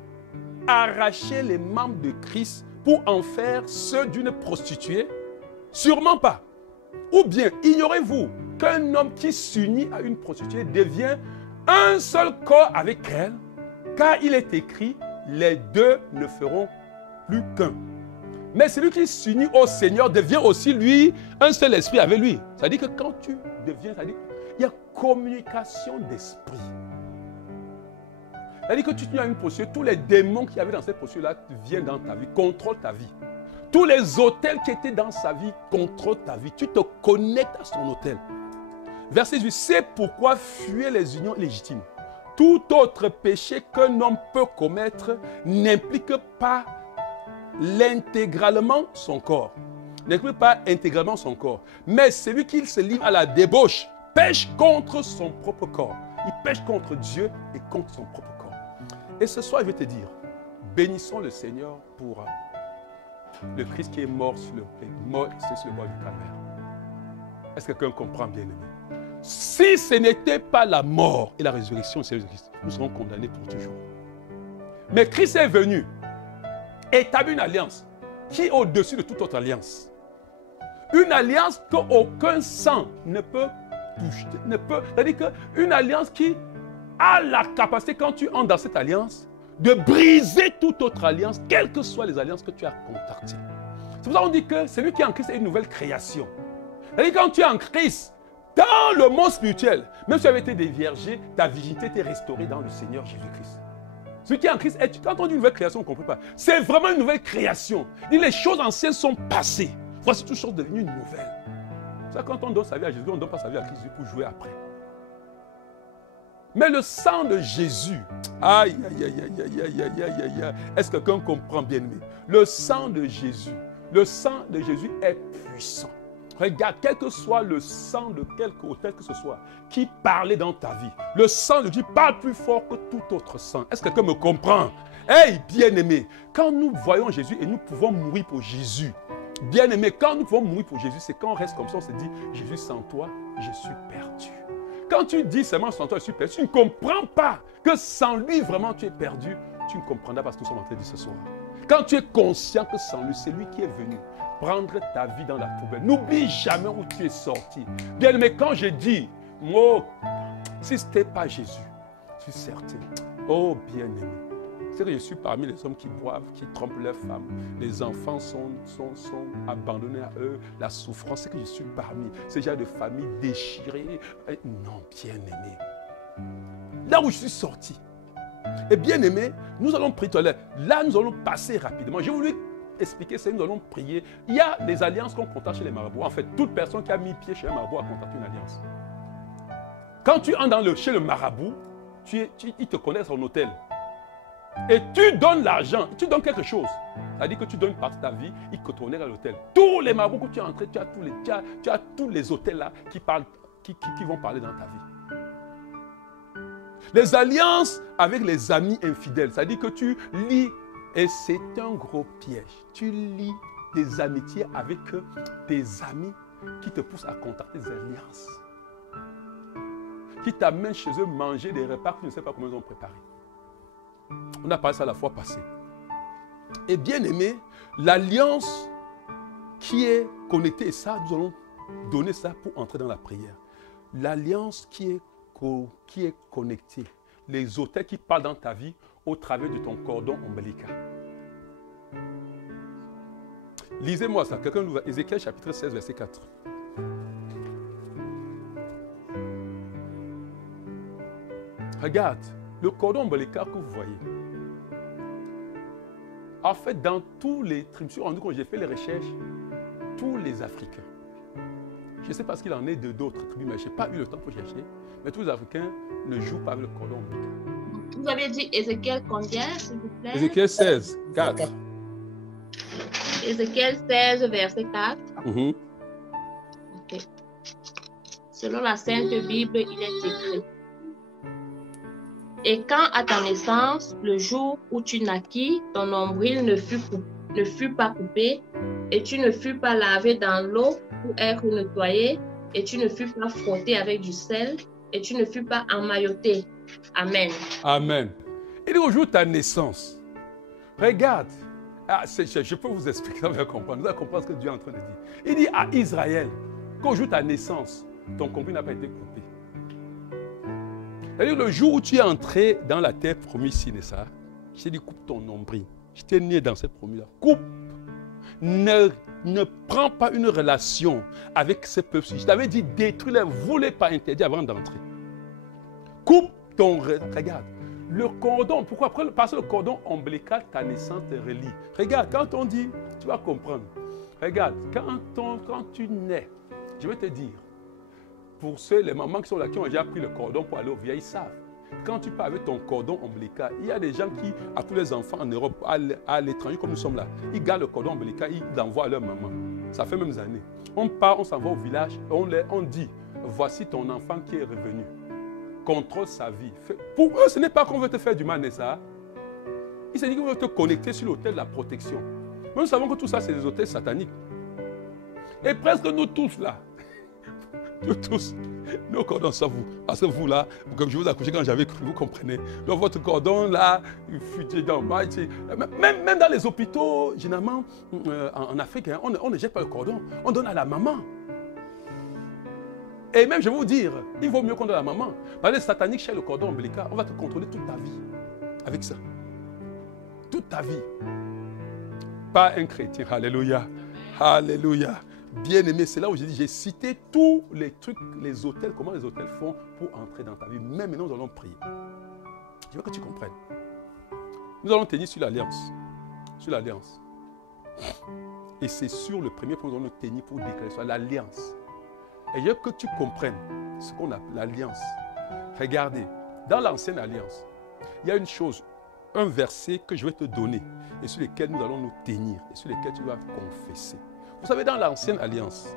arracher les membres de Christ pour en faire ceux d'une prostituée? Sûrement pas. Ou bien, ignorez-vous qu'un homme qui s'unit à une prostituée devient un seul corps avec elle, car il est écrit, les deux ne feront plus qu'un. Mais celui qui s'unit au Seigneur devient aussi, lui, un seul esprit avec lui. C'est-à-dire que quand tu deviens, c'est-à-dire, il y a communication d'esprit. C'est-à-dire que tu t'unis à une prostituée, tous les démons qu'il y avait dans cette prostituée-là viennent dans ta vie, contrôlent ta vie. Tous les autels qui étaient dans sa vie contrôlent ta vie. Tu te connectes à son autel. Verset 8, c'est pourquoi fuyez les unions illégitimes. Tout autre péché qu'un homme peut commettre n'implique pas l'intégralement son corps. N'implique pas intégralement son corps. Mais celui qui se livre à la débauche pêche contre son propre corps. Il pêche contre Dieu et contre son propre corps. Et ce soir, je vais te dire, bénissons le Seigneur pour le Christ qui est mort sur le bois du calvaire. Est-ce que quelqu'un comprend, bien aimé? Si ce n'était pas la mort et la résurrection de Jésus-Christ, nous serons condamnés pour toujours. Mais Christ est venu établir une alliance qui est au-dessus de toute autre alliance. Une alliance qu'aucun sang ne peut toucher. C'est-à-dire qu'une alliance qui a la capacité, quand tu entres dans cette alliance, de briser toute autre alliance, quelles que soient les alliances que tu as contactées. C'est pour ça qu'on dit que celui qui est en Christ est une nouvelle création. C'est-à-dire quand tu es en Christ, dans le monde spirituel, même si tu avais été déviergé, ta virginité était restaurée dans le Seigneur Jésus-Christ. Celui qui est en Christ, quand on dit une nouvelle création, on ne comprend pas. C'est vraiment une nouvelle création. Il dit les choses anciennes sont passées. Voici toutes choses devenues nouvelles. C'est ça, quand on donne sa vie à Jésus, on ne donne pas sa vie à Christ pour jouer après. Mais le sang de Jésus, aïe, aïe, aïe, aïe, aïe, aïe, aïe, aïe, aïe, est-ce que quelqu'un comprend bien aimé? Le sang de Jésus est puissant. Regarde, quel que soit le sang de quelque autel que ce soit, qui parlait dans ta vie, le sang de Dieu parle plus fort que tout autre sang. Est-ce que quelqu'un me comprend? Hey, bien-aimé, quand nous voyons Jésus et nous pouvons mourir pour Jésus, bien-aimé, quand nous pouvons mourir pour Jésus, c'est quand on reste comme ça, on se dit, Jésus, sans toi, je suis perdu. Quand tu dis seulement sans toi, je suis perdu, tu ne comprends pas que sans lui, vraiment, tu es perdu. Tu ne comprendras pas ce que nous sommes en train de dire ce soir. Quand tu es conscient que sans lui, c'est lui qui est venu prendre ta vie dans la poubelle. N'oublie jamais où tu es sorti. Bien-aimé, quand je dis, oh, si ce n'était pas Jésus, je suis certain, oh bien-aimé, c'est que je suis parmi les hommes qui boivent, qui trompent leurs femmes. Les enfants sont abandonnés à eux. La souffrance, c'est que je suis parmi ces gens de familles déchirées. Non, bien-aimé. Là où je suis sorti. Et bien-aimé, nous allons prier tout à l'heure. Là, nous allons passer rapidement. J'ai voulu expliquer ça, nous allons prier. Il y a des alliances qu'on contacte chez les marabouts. En fait, toute personne qui a mis pied chez un marabout a contacté une alliance. Quand tu entres chez le marabout, il te connaît son hôtel. Et tu donnes l'argent, tu donnes quelque chose. C'est-à-dire que tu donnes une partie de ta vie, il te connaît à l'hôtel. Tous les marabouts que tu es entré, tu as tous les hôtels là qui vont parler dans ta vie. Les alliances avec les amis infidèles, c'est-à-dire que tu lis, et c'est un gros piège. Tu lis des amitiés avec tes amis qui te poussent à contacter des alliances. Qui t'amènent chez eux manger des repas que tu ne sais pas comment ils ont préparés. On a parlé ça la fois passée. Et bien aimé, l'alliance qui est connectée, et ça, nous allons donner ça pour entrer dans la prière. L'alliance qui est connectée, les hôtels qui parlent dans ta vie au travers de ton cordon ombilical. Lisez-moi ça, quelqu'un nous va, Ézéchiel chapitre 16, verset 4. Regarde, le cordon ombilical que vous voyez. En fait, dans tous les tribus, quand j'ai fait les recherches, tous les Africains, je ne sais pas ce qu'il en est de d'autres tribus, mais je n'ai pas eu le temps pour chercher, mais tous les Africains ne jouent pas avec le cordon ombilical. Vous avez dit Ézéchiel combien, s'il vous plaît? Ézéchiel 16, 4. Ézéchiel 16, verset 4. Okay. Selon la Sainte Bible, il est écrit. Et quand à ta naissance, le jour où tu naquis, ton nombril ne fut pas coupé, et tu ne fus pas lavé dans l'eau pour être nettoyé, et tu ne fus pas frotté avec du sel, et tu ne fus pas emmailloté. Amen. Amen. Il dit au jour de ta naissance. Regarde. Je peux vous expliquer, vous allez comprendre. Vous allez comprendre ce que Dieu est en train de dire. Il dit à Israël qu'au jour de ta naissance, ton nombril n'a pas été coupé. C'est-à-dire le jour où tu es entré dans la terre promise, Sinessa, je t'ai dit coupe ton nombril. Je t'ai né dans cette promise-là. Coupe. Ne prends pas une relation avec ces peuples. Je t'avais dit détruis-les, vous ne les pas interdits avant d'entrer. Coupe ton... Regarde, le cordon, pourquoi? Parce que le cordon ombilical, ta naissance te relie. Regarde, quand on dit, tu vas comprendre. Regarde, quand tu nais, je vais te dire, pour les mamans qui sont là, qui ont déjà pris le cordon pour aller au vieil, ils savent. Quand tu pars avec ton cordon ombilical, il y a des gens qui, à tous les enfants en Europe, à l'étranger comme nous sommes là, ils gardent le cordon ombilical, ils l'envoient à leur maman. Ça fait même des années. On part, on s'en va au village, on dit, voici ton enfant qui est revenu. Contrôle sa vie. Pour eux, ce n'est pas qu'on veut te faire du mal, n'est-ce pas? Il s'est dit qu'on veut te connecter sur l'autel de la protection. Mais nous savons que tout ça, c'est des autels sataniques. Et presque nous tous là, nous tous, nos cordons sont vous. Parce que vous là, comme je vous ai accouché quand j'avais cru, vous comprenez. Donc votre cordon là, futé dans même dans les hôpitaux, généralement, en Afrique, hein, on ne jette pas le cordon, on donne à la maman. Et même, je vais vous dire, il vaut mieux qu'on donne à la maman. Parce que les sataniques cherchent le cordon ombilical, on va te contrôler toute ta vie avec ça. toute ta vie. Pas un chrétien. Alléluia. Alléluia. Bien-aimé, c'est là où j'ai cité tous les trucs, les hôtels, comment les hôtels font pour entrer dans ta vie. Même maintenant, nous allons prier. Je veux que tu comprennes. Nous allons tenir sur l'alliance. Sur l'alliance. Et c'est sur le premier point que nous allons tenir pour déclarer sur l'alliance. Et je veux que tu comprennes ce qu'on appelle l'alliance. Regardez, dans l'ancienne alliance, il y a une chose, un verset que je vais te donner et sur lequel nous allons nous tenir et sur lequel tu vas confesser. Vous savez, dans l'ancienne alliance,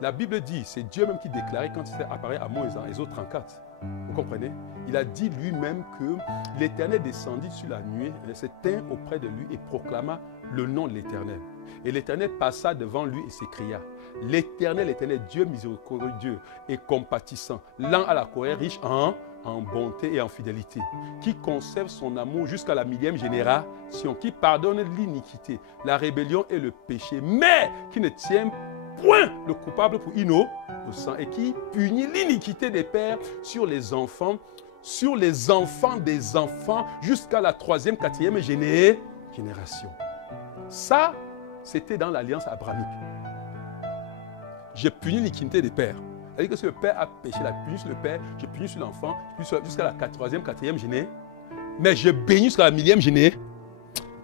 la Bible dit, c'est Dieu même qui déclarait quand il apparaît à Moïse en Exode 34. Vous comprenez? Il a dit lui-même que l'Éternel descendit sur la nuée, se tint auprès de lui et proclama le nom de l'Éternel. Et l'Éternel passa devant lui et s'écria, l'Éternel, l'Éternel, Dieu miséricordieux et compatissant, lent à la colère, riche en bonté et en fidélité, qui conserve son amour jusqu'à la 1000e génération, qui pardonne l'iniquité, la rébellion et le péché, mais qui ne tient point le coupable pour innocent et qui punit l'iniquité des pères sur les enfants des enfants, jusqu'à la 3e, 4e génération. Ça, c'était dans l'alliance abrahamique. Je punis l'iniquité des pères. C'est-à-dire que si le père a péché, la punis sur le père, je punis sur l'enfant, jusqu'à la 3e, 4e génération. Mais je bénis jusqu'à la 1000e génération.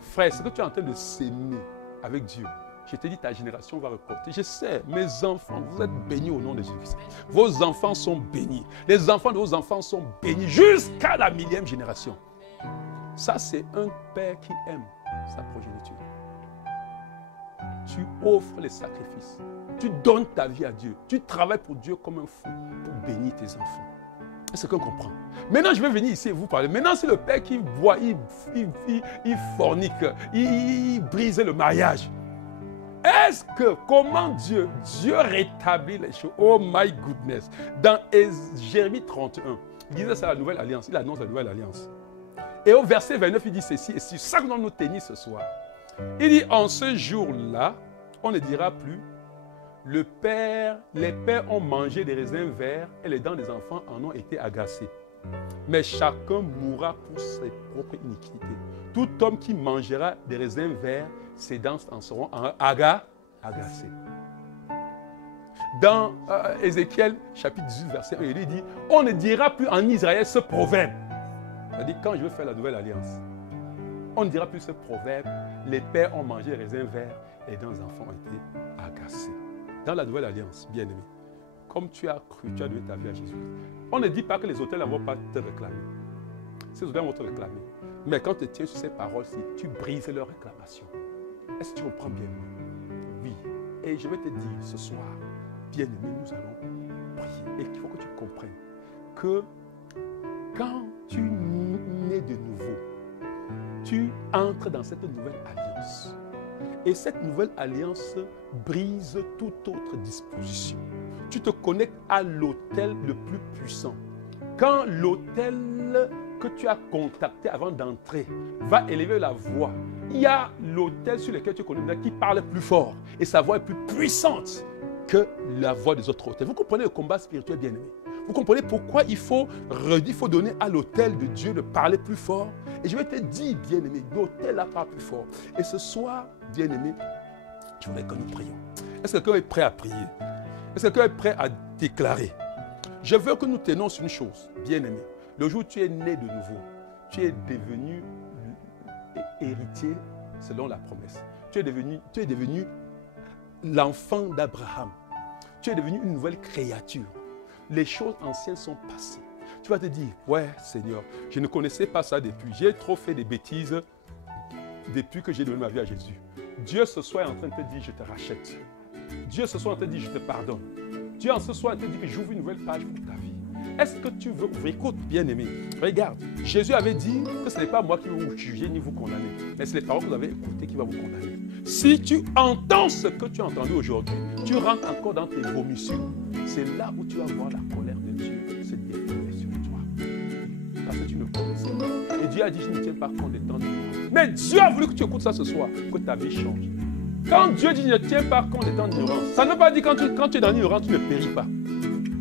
Frère, c'est que tu es en train de s'aimer avec Dieu. Je te dis, ta génération va reporter. Je sais, mes enfants, vous êtes bénis au nom de Jésus-Christ. Vos enfants sont bénis. Les enfants de vos enfants sont bénis jusqu'à la 1000e génération. Ça, c'est un père qui aime sa progéniture. Tu offres les sacrifices. Tu donnes ta vie à Dieu. Tu travailles pour Dieu comme un fou pour bénir tes enfants. C'est ce qu'on comprend. Maintenant, je vais venir ici et vous parler. Maintenant, c'est le père qui boit, il fornique, il brise le mariage. Est-ce que, comment Dieu rétablit les choses? Oh my goodness. Dans Jérémie 31, il disait ça, la nouvelle alliance. Il annonce la nouvelle alliance. Et au verset 29, il dit ceci, et c'est ça que nous allons nous tenir ce soir. Il dit, en ce jour-là, on ne dira plus, les pères ont mangé des raisins verts et les dents des enfants en ont été agacées. Mais chacun mourra pour ses propres iniquités. Tout homme qui mangera des raisins verts, ses dents en seront agacées. Dans Ézéchiel, chapitre 18, verset 1, il dit, on ne dira plus en Israël ce proverbe. C'est-à-dire, quand je veux faire la nouvelle alliance, on ne dira plus ce proverbe, les pères ont mangé des raisins verts et les dents des enfants ont été agacées. Dans la nouvelle alliance, bien-aimé, comme tu as cru, tu as donné ta vie à Jésus. On ne dit pas que les autels ne vont pas te réclamer. Ces autels vont te réclamer. Mais quand tu tiens sur ces paroles, tu brises leur réclamation. Est-ce que tu comprends bien? Oui. Et je vais te dire ce soir, bien-aimé, nous allons prier. Et il faut que tu comprennes que quand tu nais de nouveau, tu entres dans cette nouvelle alliance. Et cette nouvelle alliance brise toute autre disposition. Tu te connectes à l'autel le plus puissant. Quand l'autel que tu as contacté avant d'entrer va élever la voix, il y a l'autel sur lequel tu connais qui parle plus fort. Et sa voix est plus puissante que la voix des autres autels. Vous comprenez le combat spirituel, bien-aimé? Vous comprenez pourquoi il faut donner à l'autel de Dieu de parler plus fort? Et je vais te dire, bien-aimé, l'autel là parle plus fort. Et ce soir, bien-aimé, je voudrais que nous prions. Est-ce que quelqu'un est prêt à prier? Est-ce que quelqu'un est prêt à déclarer? Je veux que nous tenions sur une chose, bien-aimé. Le jour où tu es né de nouveau, tu es devenu héritier selon la promesse. Tu es devenu l'enfant d'Abraham. Tu es devenu une nouvelle créature. Les choses anciennes sont passées. Tu vas te dire, ouais Seigneur, je ne connaissais pas ça depuis. J'ai trop fait des bêtises depuis que j'ai donné ma vie à Jésus. Dieu ce soir est en train de te dire, je te rachète. Dieu ce soir est en train de dire, je te pardonne. Dieu ce soir est en train de dire que j'ouvre une nouvelle page pour ta vie. Est-ce que tu veux ouvrir? Écoute, bien-aimé, regarde. Jésus avait dit que ce n'est pas moi qui vais vous juger ni vous condamner, mais c'est les paroles que vous avez écoutées qui vont vous condamner. Si tu entends ce que tu as entendu aujourd'hui, tu rentres encore dans tes vomissures. C'est là où tu vas voir la colère de Dieu se déferler sur toi. Parce que tu ne connaissais pas. Et Dieu a dit, je ne tiens pas compte des temps d'ignorance. Mais Dieu a voulu que tu écoutes ça ce soir, que ta vie change. Quand Dieu dit, je ne tiens pas compte des temps d'ignorance, ça ne veut pas dire que quand tu es dans l'ignorance, tu ne péris pas.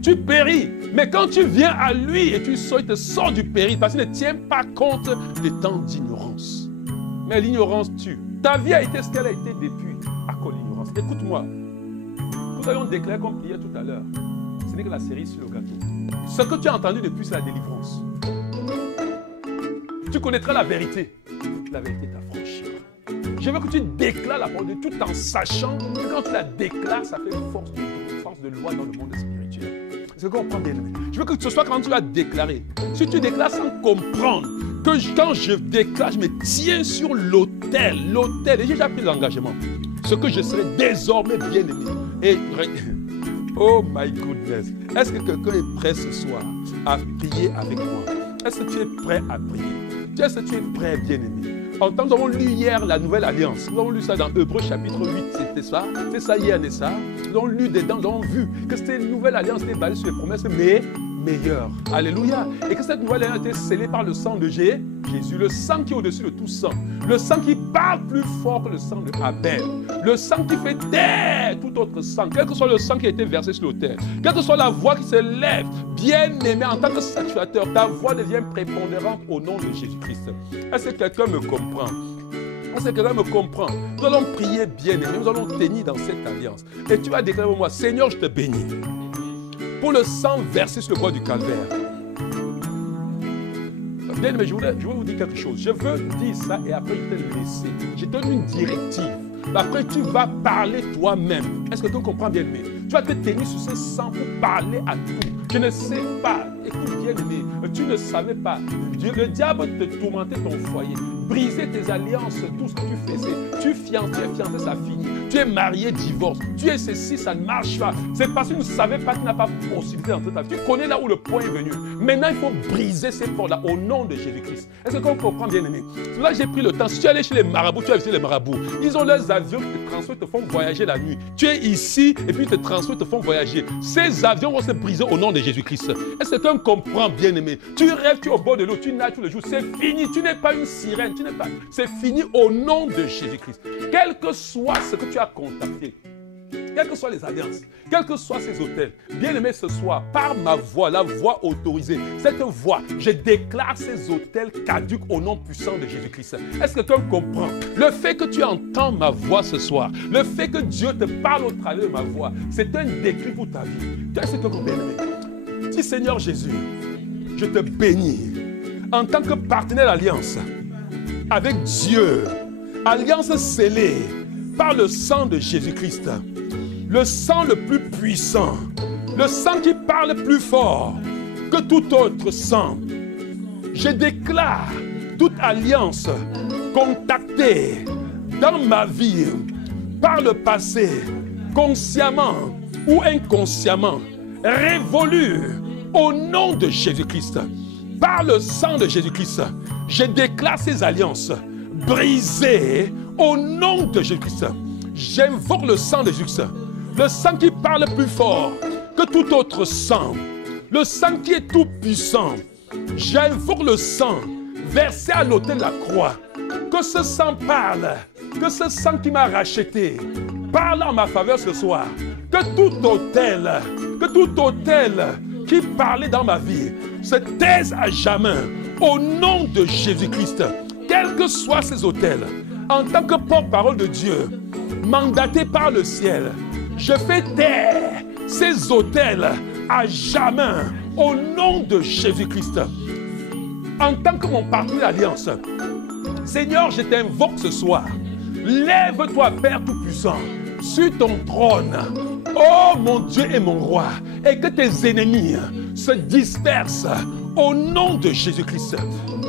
Tu péris. Mais quand tu viens à lui et tu sors, il te sort du péril parce qu'il ne tient pas compte des temps d'ignorance. Mais l'ignorance tue. Ta vie a été ce qu'elle a été depuis à cause de l'ignorance. Écoute-moi. Nous allons déclarer comme prière tout à l'heure. Ce n'est que la cerise sur le gâteau. Ce que tu as entendu depuis, c'est la délivrance. Tu connaîtras la vérité. La vérité t'affranchira. Je veux que tu déclares la parole de Dieu tout en sachant que quand tu la déclares, ça fait une force de loi dans le monde spirituel. C'est ce qu'on comprend bien. Je veux que ce soit quand tu vas déclarer. Si tu déclares sans comprendre, que quand je déclare, je me tiens sur l'autel. L'autel. Et j'ai déjà pris l'engagement. Ce que je serai désormais bien aimé. Et oh my goodness. Est-ce que quelqu'un est prêt ce soir à prier avec moi? Est-ce que tu es prêt à prier? Est-ce que tu es prêt, bien-aimé? En tant que nous avons lu hier la Nouvelle Alliance, nous avons lu ça dans Hébreux chapitre 8, c'était ça. C'est ça hier, n'est-ce pas? Nous avons lu dedans, nous avons vu que c'était une nouvelle alliance qui était basée sur les promesses, mais meilleure. Alléluia. Et que cette nouvelle alliance était scellée par le sang de Jésus, le sang qui est au-dessus de tout sang. Le sang qui parle plus fort que le sang de Abel. Le sang qui fait taire tout autre sang. Quel que soit le sang qui a été versé sur l'autel. Quelle que soit la voix qui se lève, bien aimé en tant que sacrificateur, ta voix devient prépondérante au nom de Jésus-Christ. Est-ce que quelqu'un me comprend? Est-ce que quelqu'un me comprend? Nous allons prier bien aimé. Nous allons tenir dans cette alliance. Et tu vas déclarer pour moi, Seigneur, je te bénis. Pour le sang versé sur le bois du calvaire. Bien, mais je veux vous dire quelque chose. Je veux dire ça et après je vais te laisser. Je te donne une directive. Après tu vas parler toi-même. Est-ce que tu comprends bien aimé? Tu vas te tenir sur ce sang pour parler à tout. Je ne sais pas. Écoute bien aimé. Tu ne savais pas. Le diable te tourmentait ton foyer. Briser tes alliances, tout ce que tu faisais. Tu es fiancé, ça finit. Tu es marié, divorce. Tu es ceci, ça ne marche pas. C'est parce que tu ne savais pas que tu n'as pas possibilité dans ta vie. Tu connais là où le point est venu. Maintenant, il faut briser ces portes-là au nom de Jésus-Christ. Est-ce que tu comprends bien aimé? C'est là que j'ai pris le temps. Si tu es allé chez les marabouts, tu as visité les marabouts. Ils ont leurs avions qui te transfèrent, te font voyager la nuit. Tu es ici et puis ils te transfèrent, te font voyager. Ces avions vont se briser au nom de Jésus-Christ. Est-ce que tu comprends bien aimé? Tu rêves, tu es au bord de l'eau, tu nages tous les jours. C'est fini. Tu n'es pas une sirène. C'est fini au nom de Jésus-Christ. Quel que soit ce que tu as contacté, quelles que soient les alliances, quels que soient ces hôtels, bien aimé ce soir, par ma voix, la voix autorisée, cette voix, je déclare ces hôtels caducs au nom puissant de Jésus-Christ. Est-ce que quelqu'un comprend? Le fait que tu entends ma voix ce soir, le fait que Dieu te parle au travers de ma voix, c'est un déclic pour ta vie. Est-ce que quelqu'un bien aimé? Dis Seigneur Jésus, je te bénis en tant que partenaire d'alliance avec Dieu, alliance scellée par le sang de Jésus-Christ, le sang le plus puissant, le sang qui parle plus fort que tout autre sang. Je déclare toute alliance contactée dans ma vie par le passé, consciemment ou inconsciemment, révolue au nom de Jésus-Christ. Par le sang de Jésus-Christ, je déclare ces alliances brisées au nom de Jésus-Christ. J'invoque le sang de Jésus-Christ, le sang qui parle plus fort que tout autre sang, le sang qui est tout puissant. J'invoque le sang versé à l'autel de la croix. Que ce sang parle, que ce sang qui m'a racheté parle en ma faveur ce soir. Que tout autel qui parlait dans ma vie se taise à jamais au nom de Jésus-Christ. Quels que soient ces autels, en tant que porte-parole de Dieu, mandaté par le ciel, je fais taire ces autels à jamais au nom de Jésus-Christ. En tant que mon partenaire d'alliance, Seigneur, je t'invoque ce soir. Lève-toi, Père Tout-Puissant, sur ton trône. Oh mon Dieu et mon roi, et que tes ennemis se dispersent au nom de Jésus-Christ.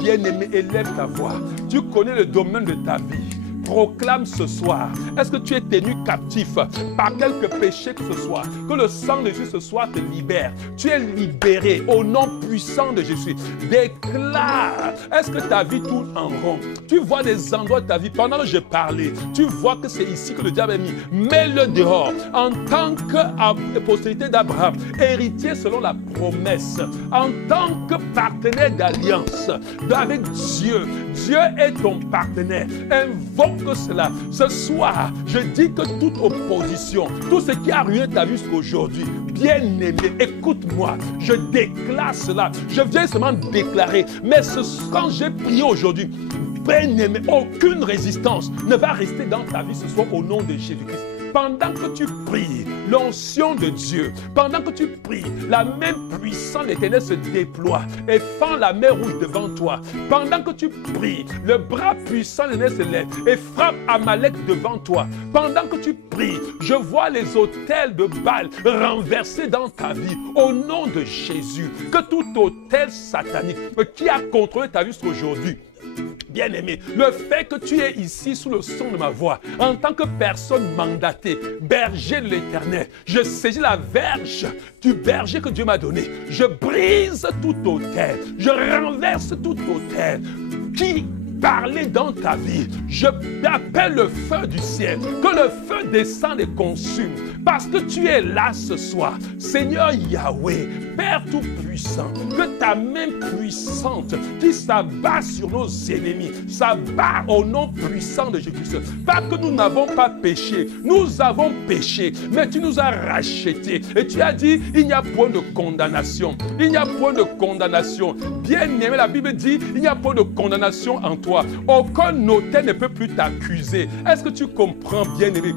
Bien-aimé, élève ta voix. Tu connais le domaine de ta vie. Proclame ce soir. Est-ce que tu es tenu captif par quelque péché que ce soit? Que le sang de Jésus ce soir te libère. Tu es libéré au nom puissant de Jésus. Déclare. Est-ce que ta vie tourne en rond? Tu vois des endroits de ta vie. Pendant que je parlais, tu vois que c'est ici que le diable est mis. Mets-le dehors. En tant que postérité d'Abraham, héritier selon la promesse, en tant que partenaire d'alliance avec Dieu. Dieu est ton partenaire. Invoque cela. Ce soir, je dis que toute opposition, tout ce qui a ruiné ta vie jusqu'aujourd'hui, bien-aimé, écoute-moi, je déclare cela. Je viens seulement déclarer, mais quand j'ai prié aujourd'hui, Bien-aimé, aucune résistance ne va rester dans ta vie ce soir au nom de Jésus-Christ. Pendant que tu pries, l'onction de Dieu, pendant que tu pries, la main puissante de l'Éternel se déploie et fend la mer rouge devant toi. Pendant que tu pries, le bras puissant de l'Éternel se lève et frappe Amalek devant toi. Pendant que tu pries, je vois les autels de Baal renversés dans ta vie au nom de Jésus. Que tout autel satanique qui a contrôlé ta vie jusqu'aujourd'hui, bien-aimé, le fait que tu es ici sous le son de ma voix, en tant que personne mandatée, berger de l'Éternel, je saisis la verge du berger que Dieu m'a donné. Je brise tout autel, je renverse tout autel qui parlait dans ta vie. Je appelle le feu du ciel, que le feu descende et consume, parce que tu es là ce soir. Seigneur Yahweh, Père Tout-Puissant, que ta main puissante qui s'abat sur nos ennemis, s'abat au nom puissant de Jésus-Christ. Pas que nous n'avons pas péché, nous avons péché, mais tu nous as rachetés. Et tu as dit, il n'y a point de condamnation. Il n'y a point de condamnation. Bien-aimé, la Bible dit, il n'y a point de condamnation en toi. Aucun autel ne peut plus t'accuser. Est-ce que tu comprends, bien-aimé?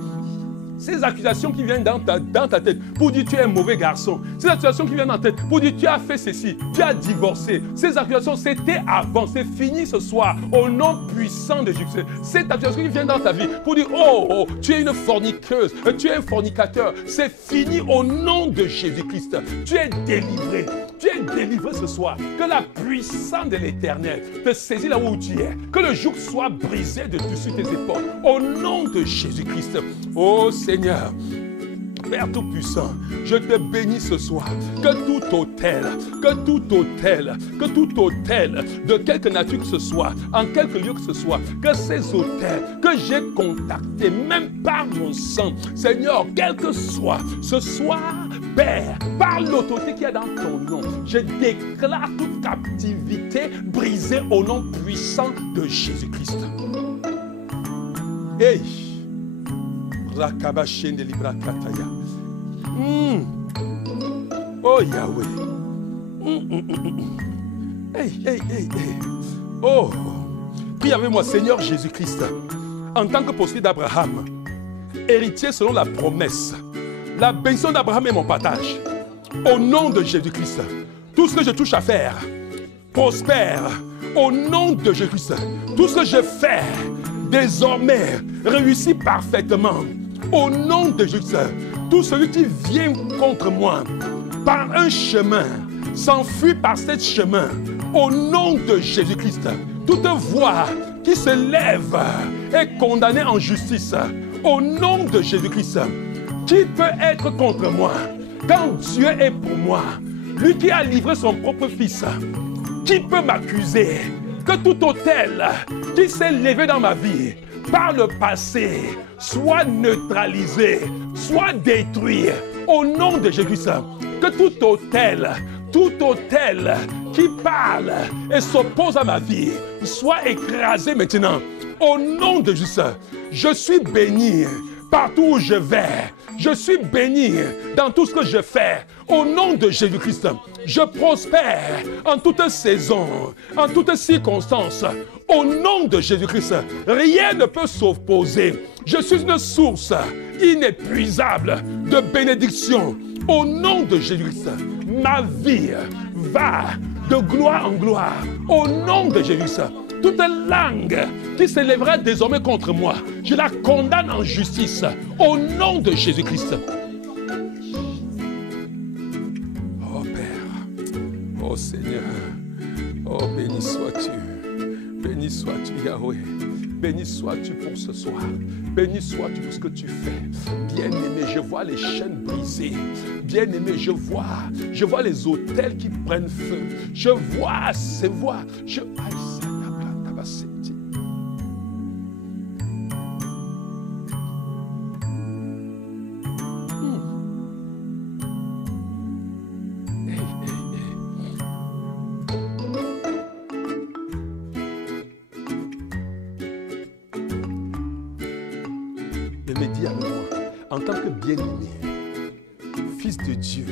Ces accusations qui viennent dans ta tête pour dire tu es un mauvais garçon. Ces accusations qui viennent dans ta tête pour dire tu as fait ceci, tu as divorcé. Ces accusations, c'était avant, c'est fini ce soir. Au nom puissant de Jésus. Ces accusations qui viennent dans ta vie pour dire oh, tu es une forniqueuse, tu es un fornicateur. C'est fini au nom de Jésus-Christ. Tu es délivré. Tu es délivré ce soir. Que la puissance de l'Éternel te saisit là où tu es. Que le joug soit brisé de dessus tes épaules. Au nom de Jésus-Christ. Oh Seigneur, Père Tout-Puissant, je te bénis ce soir. Que tout autel de quelque nature que ce soit, en quelque lieu que ce soit, que ces autels que j'ai contactés, même par mon sang, Seigneur, quel que soit, ce soir, Père, par l'autorité qu'il y a dans ton nom, je déclare toute captivité brisée au nom puissant de Jésus-Christ. Hey! Rakabashende libra kataya. Oh Yahweh. Hey. Oh. Prie avec moi, Seigneur Jésus-Christ, en tant que poursuivi d'Abraham, héritier selon la promesse. La bénédiction d'Abraham est mon partage. Au nom de Jésus-Christ, tout ce que je touche à faire prospère. Au nom de Jésus-Christ, tout ce que je fais désormais réussit parfaitement. Au nom de Jésus, tout celui qui vient contre moi par un chemin s'enfuit par ce chemin. Au nom de Jésus-Christ, toute voix qui se lève est condamnée en justice. Au nom de Jésus-Christ, qui peut être contre moi quand Dieu est pour moi? Lui qui a livré son propre fils, qui peut m'accuser? Que tout autel qui s'est levé dans ma vie par le passé soit neutralisé, soit détruit au nom de Jésus. Que tout autel qui parle et s'oppose à ma vie soit écrasé maintenant au nom de Jésus. Je suis béni partout où je vais. Je suis béni dans tout ce que je fais. Au nom de Jésus-Christ, je prospère en toute saison, en toutes circonstances. Au nom de Jésus-Christ, rien ne peut s'opposer. Je suis une source inépuisable de bénédiction. Au nom de Jésus-Christ, ma vie va de gloire en gloire. Au nom de Jésus-Christ, toute langue qui s'élèvera désormais contre moi, je la condamne en justice. Au nom de Jésus-Christ. Oh Père, oh Seigneur, oh béni sois-tu. Béni sois-tu Yahweh. Béni sois-tu pour ce soir. Béni sois-tu pour ce que tu fais. Bien-aimé, je vois les chaînes brisées. Bien-aimé, je vois les autels qui prennent feu. Je vois ces voix. En tant que bien-aimé, fils de Dieu,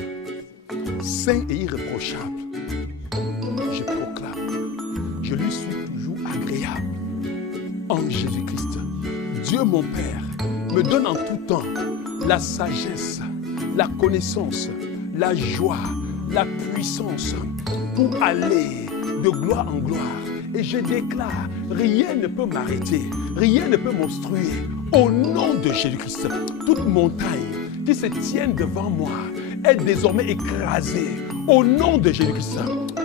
saint et irréprochable, je proclame, je lui suis toujours agréable. Dieu mon Père me donne en tout temps la sagesse, la connaissance, la joie, la puissance pour aller de gloire en gloire. Et je déclare, rien ne peut m'arrêter, rien ne peut m'obstruer. Au nom de Jésus-Christ, toute montagne qui se tient devant moi est désormais écrasée. Au nom de Jésus-Christ,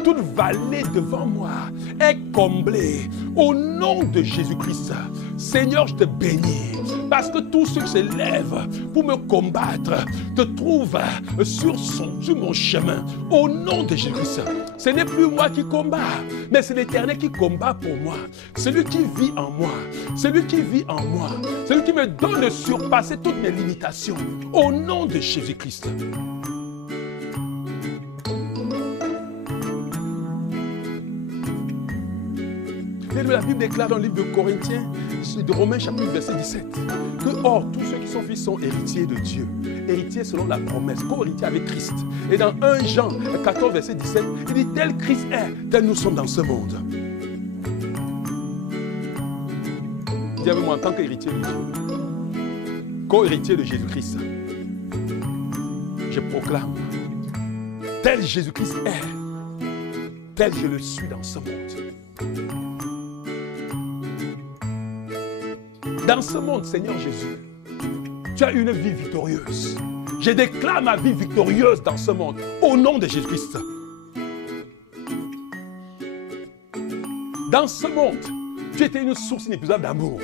toute vallée devant moi est comblée. Au nom de Jésus-Christ, Seigneur, je te bénis. Parce que tous ceux qui se lèvent pour me combattre te trouvent sur mon chemin. Au nom de Jésus-Christ, ce n'est plus moi qui combats, mais c'est l'Éternel qui combat pour moi. Celui qui vit en moi, celui qui vit en moi, celui qui me donne de surpasser toutes mes limitations. Au nom de Jésus-Christ. La Bible déclare dans le livre de Corinthiens, de Romains chapitre verset 17, que or tous ceux qui sont fils sont héritiers de Dieu, héritiers selon la promesse, co-héritiers avec Christ. Et dans 1 Jean 14 verset 17, il dit tel Christ est, tel nous sommes dans ce monde. Dis avec moi en tant qu'héritier de Dieu, co-héritier de Jésus-Christ, je proclame, tel Jésus-Christ est, tel je le suis dans ce monde. Dans ce monde, Seigneur Jésus, tu as une vie victorieuse. Je déclare ma vie victorieuse dans ce monde, au nom de Jésus-Christ. Dans ce monde, tu étais une source inépuisable d'amour.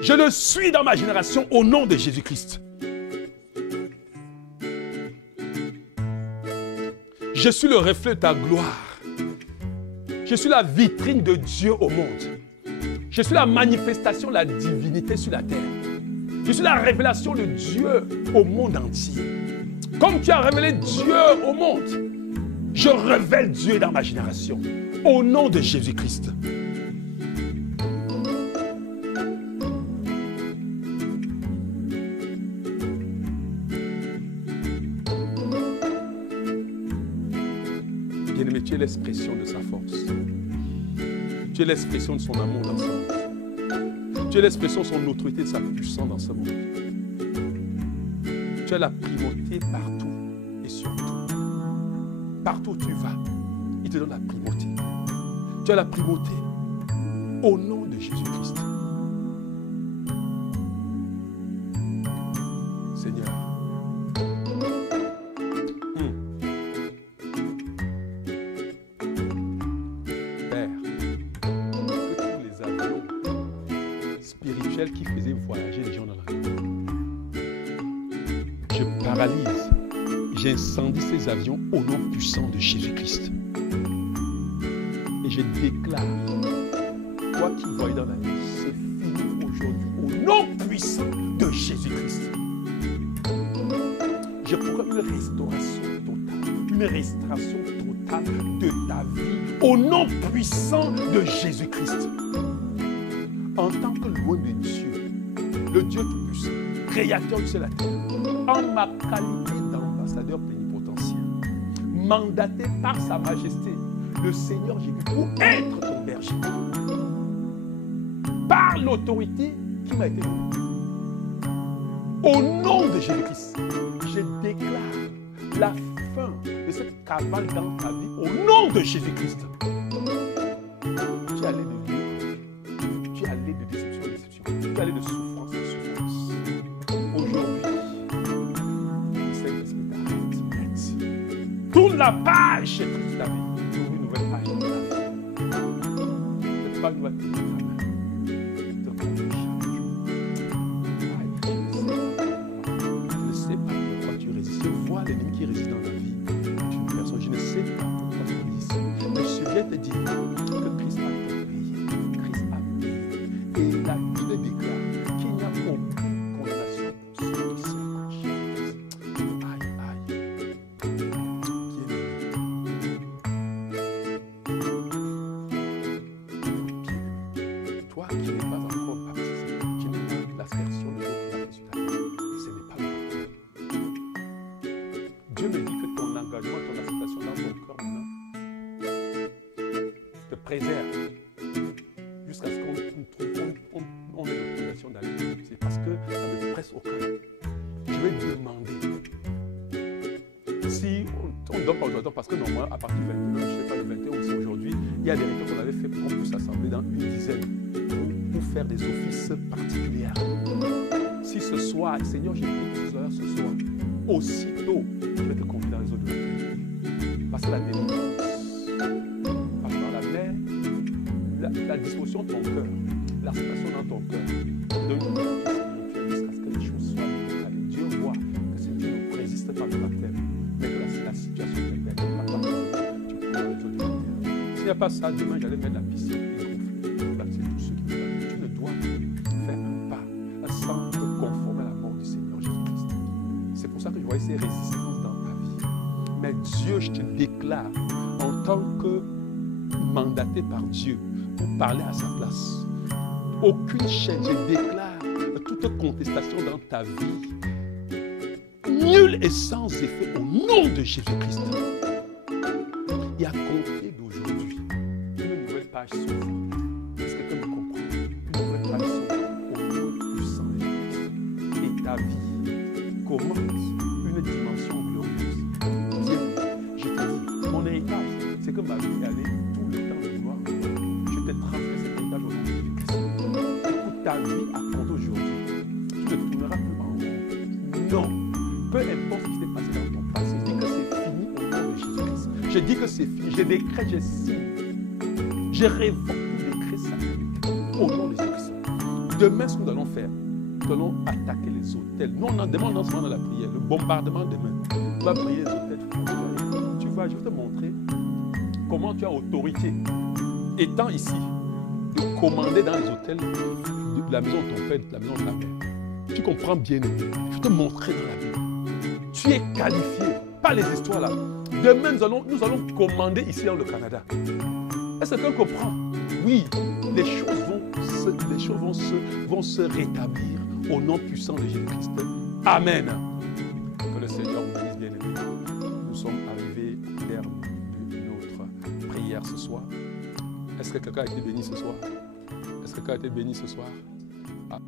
Je le suis dans ma génération, au nom de Jésus-Christ. Je suis le reflet de ta gloire. Je suis la vitrine de Dieu au monde. Je suis la manifestation de la divinité sur la terre. Je suis la révélation de Dieu au monde entier. Comme tu as révélé Dieu au monde, je révèle Dieu dans ma génération. Au nom de Jésus-Christ. Bien-aimé, tu es l'expression de sa force. Tu es l'expression de son amour dans ce monde. Tu es l'expression de son autorité, de sa puissance dans ce monde. Tu as la primauté partout et surtout. Partout où tu vas, il te donne la primauté. Tu as la primauté au nom de Jésus-Christ. Seigneur. Qui faisait voyager les gens dans la vie. Je paralyse, j'incendie ces avions au nom puissant de Jésus-Christ. Et je déclare, toi qui voyais dans la vie, c'est fini aujourd'hui au nom puissant de Jésus-Christ. Je proclame une restauration totale de ta vie au nom puissant de Jésus-Christ. En tant que loin de Dieu, le Dieu tout-puissant, créateur du ciel et de la terre, en ma qualité d'ambassadeur plénipotentiaire, mandaté par sa majesté, le Seigneur Jésus, pour être ton berger, par l'autorité qui m'a été donnée. Au nom de Jésus-Christ, je déclare la fin de cette cavale dans ta vie, au nom de Jésus-Christ. Tu es allé de tu es allé de déception en déception. Tu es allé de souffrance en souffrance. Aujourd'hui, le Saint-Esprit t'arrête. Tourne la page de ta vie. Ouvre une nouvelle page de ta vie. Cette page doit être ta main. Te conduire chaque jour. Je ne sais pas pourquoi tu résistes. Je vois l'ennemi qui résiste dans ta vie. Tu es une personne, je ne sais pas pourquoi tu résistes. Mais je viens te dire que Christ a tout payé. Christ a et la Bible déclare qu'il n'y a aucune condamnation pour ceux qui sont en Jésus-Christ. Aïe, aïe. Bien-aimé. Toi qui n'es pas encore baptisé, qui n'es pas l'aspersion de l'eau qui a fait sur ta vie, ce n'est pas le baptême. Dieu me dit que ton engagement, ton acceptation dans ton cœur maintenant te préserve jusqu'à ce qu'on ait l'autorisation l'intention d'aller baptiser parce que ça me presse au cœur. Je vais demander. Si on donne pas aujourd'hui, parce que normalement, à partir du 21, je ne sais pas, le 21 aussi aujourd'hui, il y a des réunions qu'on avait fait pour qu'on puisse s'assembler dans une dizaine pour faire des offices particuliers. Si ce soir, Seigneur, j'ai pris 10 heures ce soir, aussitôt, je vais te convier dans les autres de parce que la délivrance, parce que dans la mer, la disposition de ton cœur, l'acceptation dans ton cœur, donne une jusqu'à ce que les choses soient décalées. Dieu voit que si tu ne résistes pas au baptême, mais que la situation te permet, tu peux dans les autres de s'il n'y a pas ça, demain, j'allais mettre la piscine et gonfler, baptiser tous ceux qui me baptisent. Tu ne dois faire un pas sans te conformer à la mort du Seigneur Jésus-Christ. C'est pour ça que je vois ces résistances dans ta vie. Mais Dieu, je te déclare, en tant que mandaté par Dieu, pour parler à sa place. Aucune chaîne, je déclare toute contestation dans ta vie, nulle et sans effet au nom de Jésus-Christ. Et à compter d'aujourd'hui, une nouvelle page s'ouvre. Est-ce que quelqu'un me comprend? Une nouvelle page s'ouvre au nom puissant de Jésus-Christ. Et ta vie commence une dimension glorieuse. Viens, je te dis, mon héritage, c'est que ma vie allait tout le temps de gloire. Je te transmets cet héritage au nom de Jésus-Christ. Écoute, ta vie à compter aujourd'hui. Tu ne tourneras plus en rond. Non. Peu importe ce qui s'est passé dans ton passé, je dis que c'est fini au nom de Jésus-Christ. Je dis que c'est fini. Je décrète, je signe. Je révoque tout décret satanique au nom de Jésus-Christ. Demain, ce que nous allons faire, nous allons attaquer les hôtels. Nous, on en demande en ce moment dans la prière, le bombardement demain. On va prier les hôtels. Tu vois, je vais te montrer comment tu as autorité, étant ici, de commander dans les hôtels de la maison de ton père, de la maison de ta mère. Tu comprends bien, je vais te montrer dans la Bible. Tu es qualifié, pas les histoires là. Demain, nous allons commander ici dans le Canada. Est-ce que quelqu'un comprend? Oui, les choses vont se rétablir au nom puissant de Jésus-Christ. Amen. Que le Seigneur vous bénisse, bien-aimés. Nous sommes arrivés au terme de notre prière ce soir. Est-ce que quelqu'un a été béni ce soir? Est-ce que quelqu'un a été béni ce soir? Ah.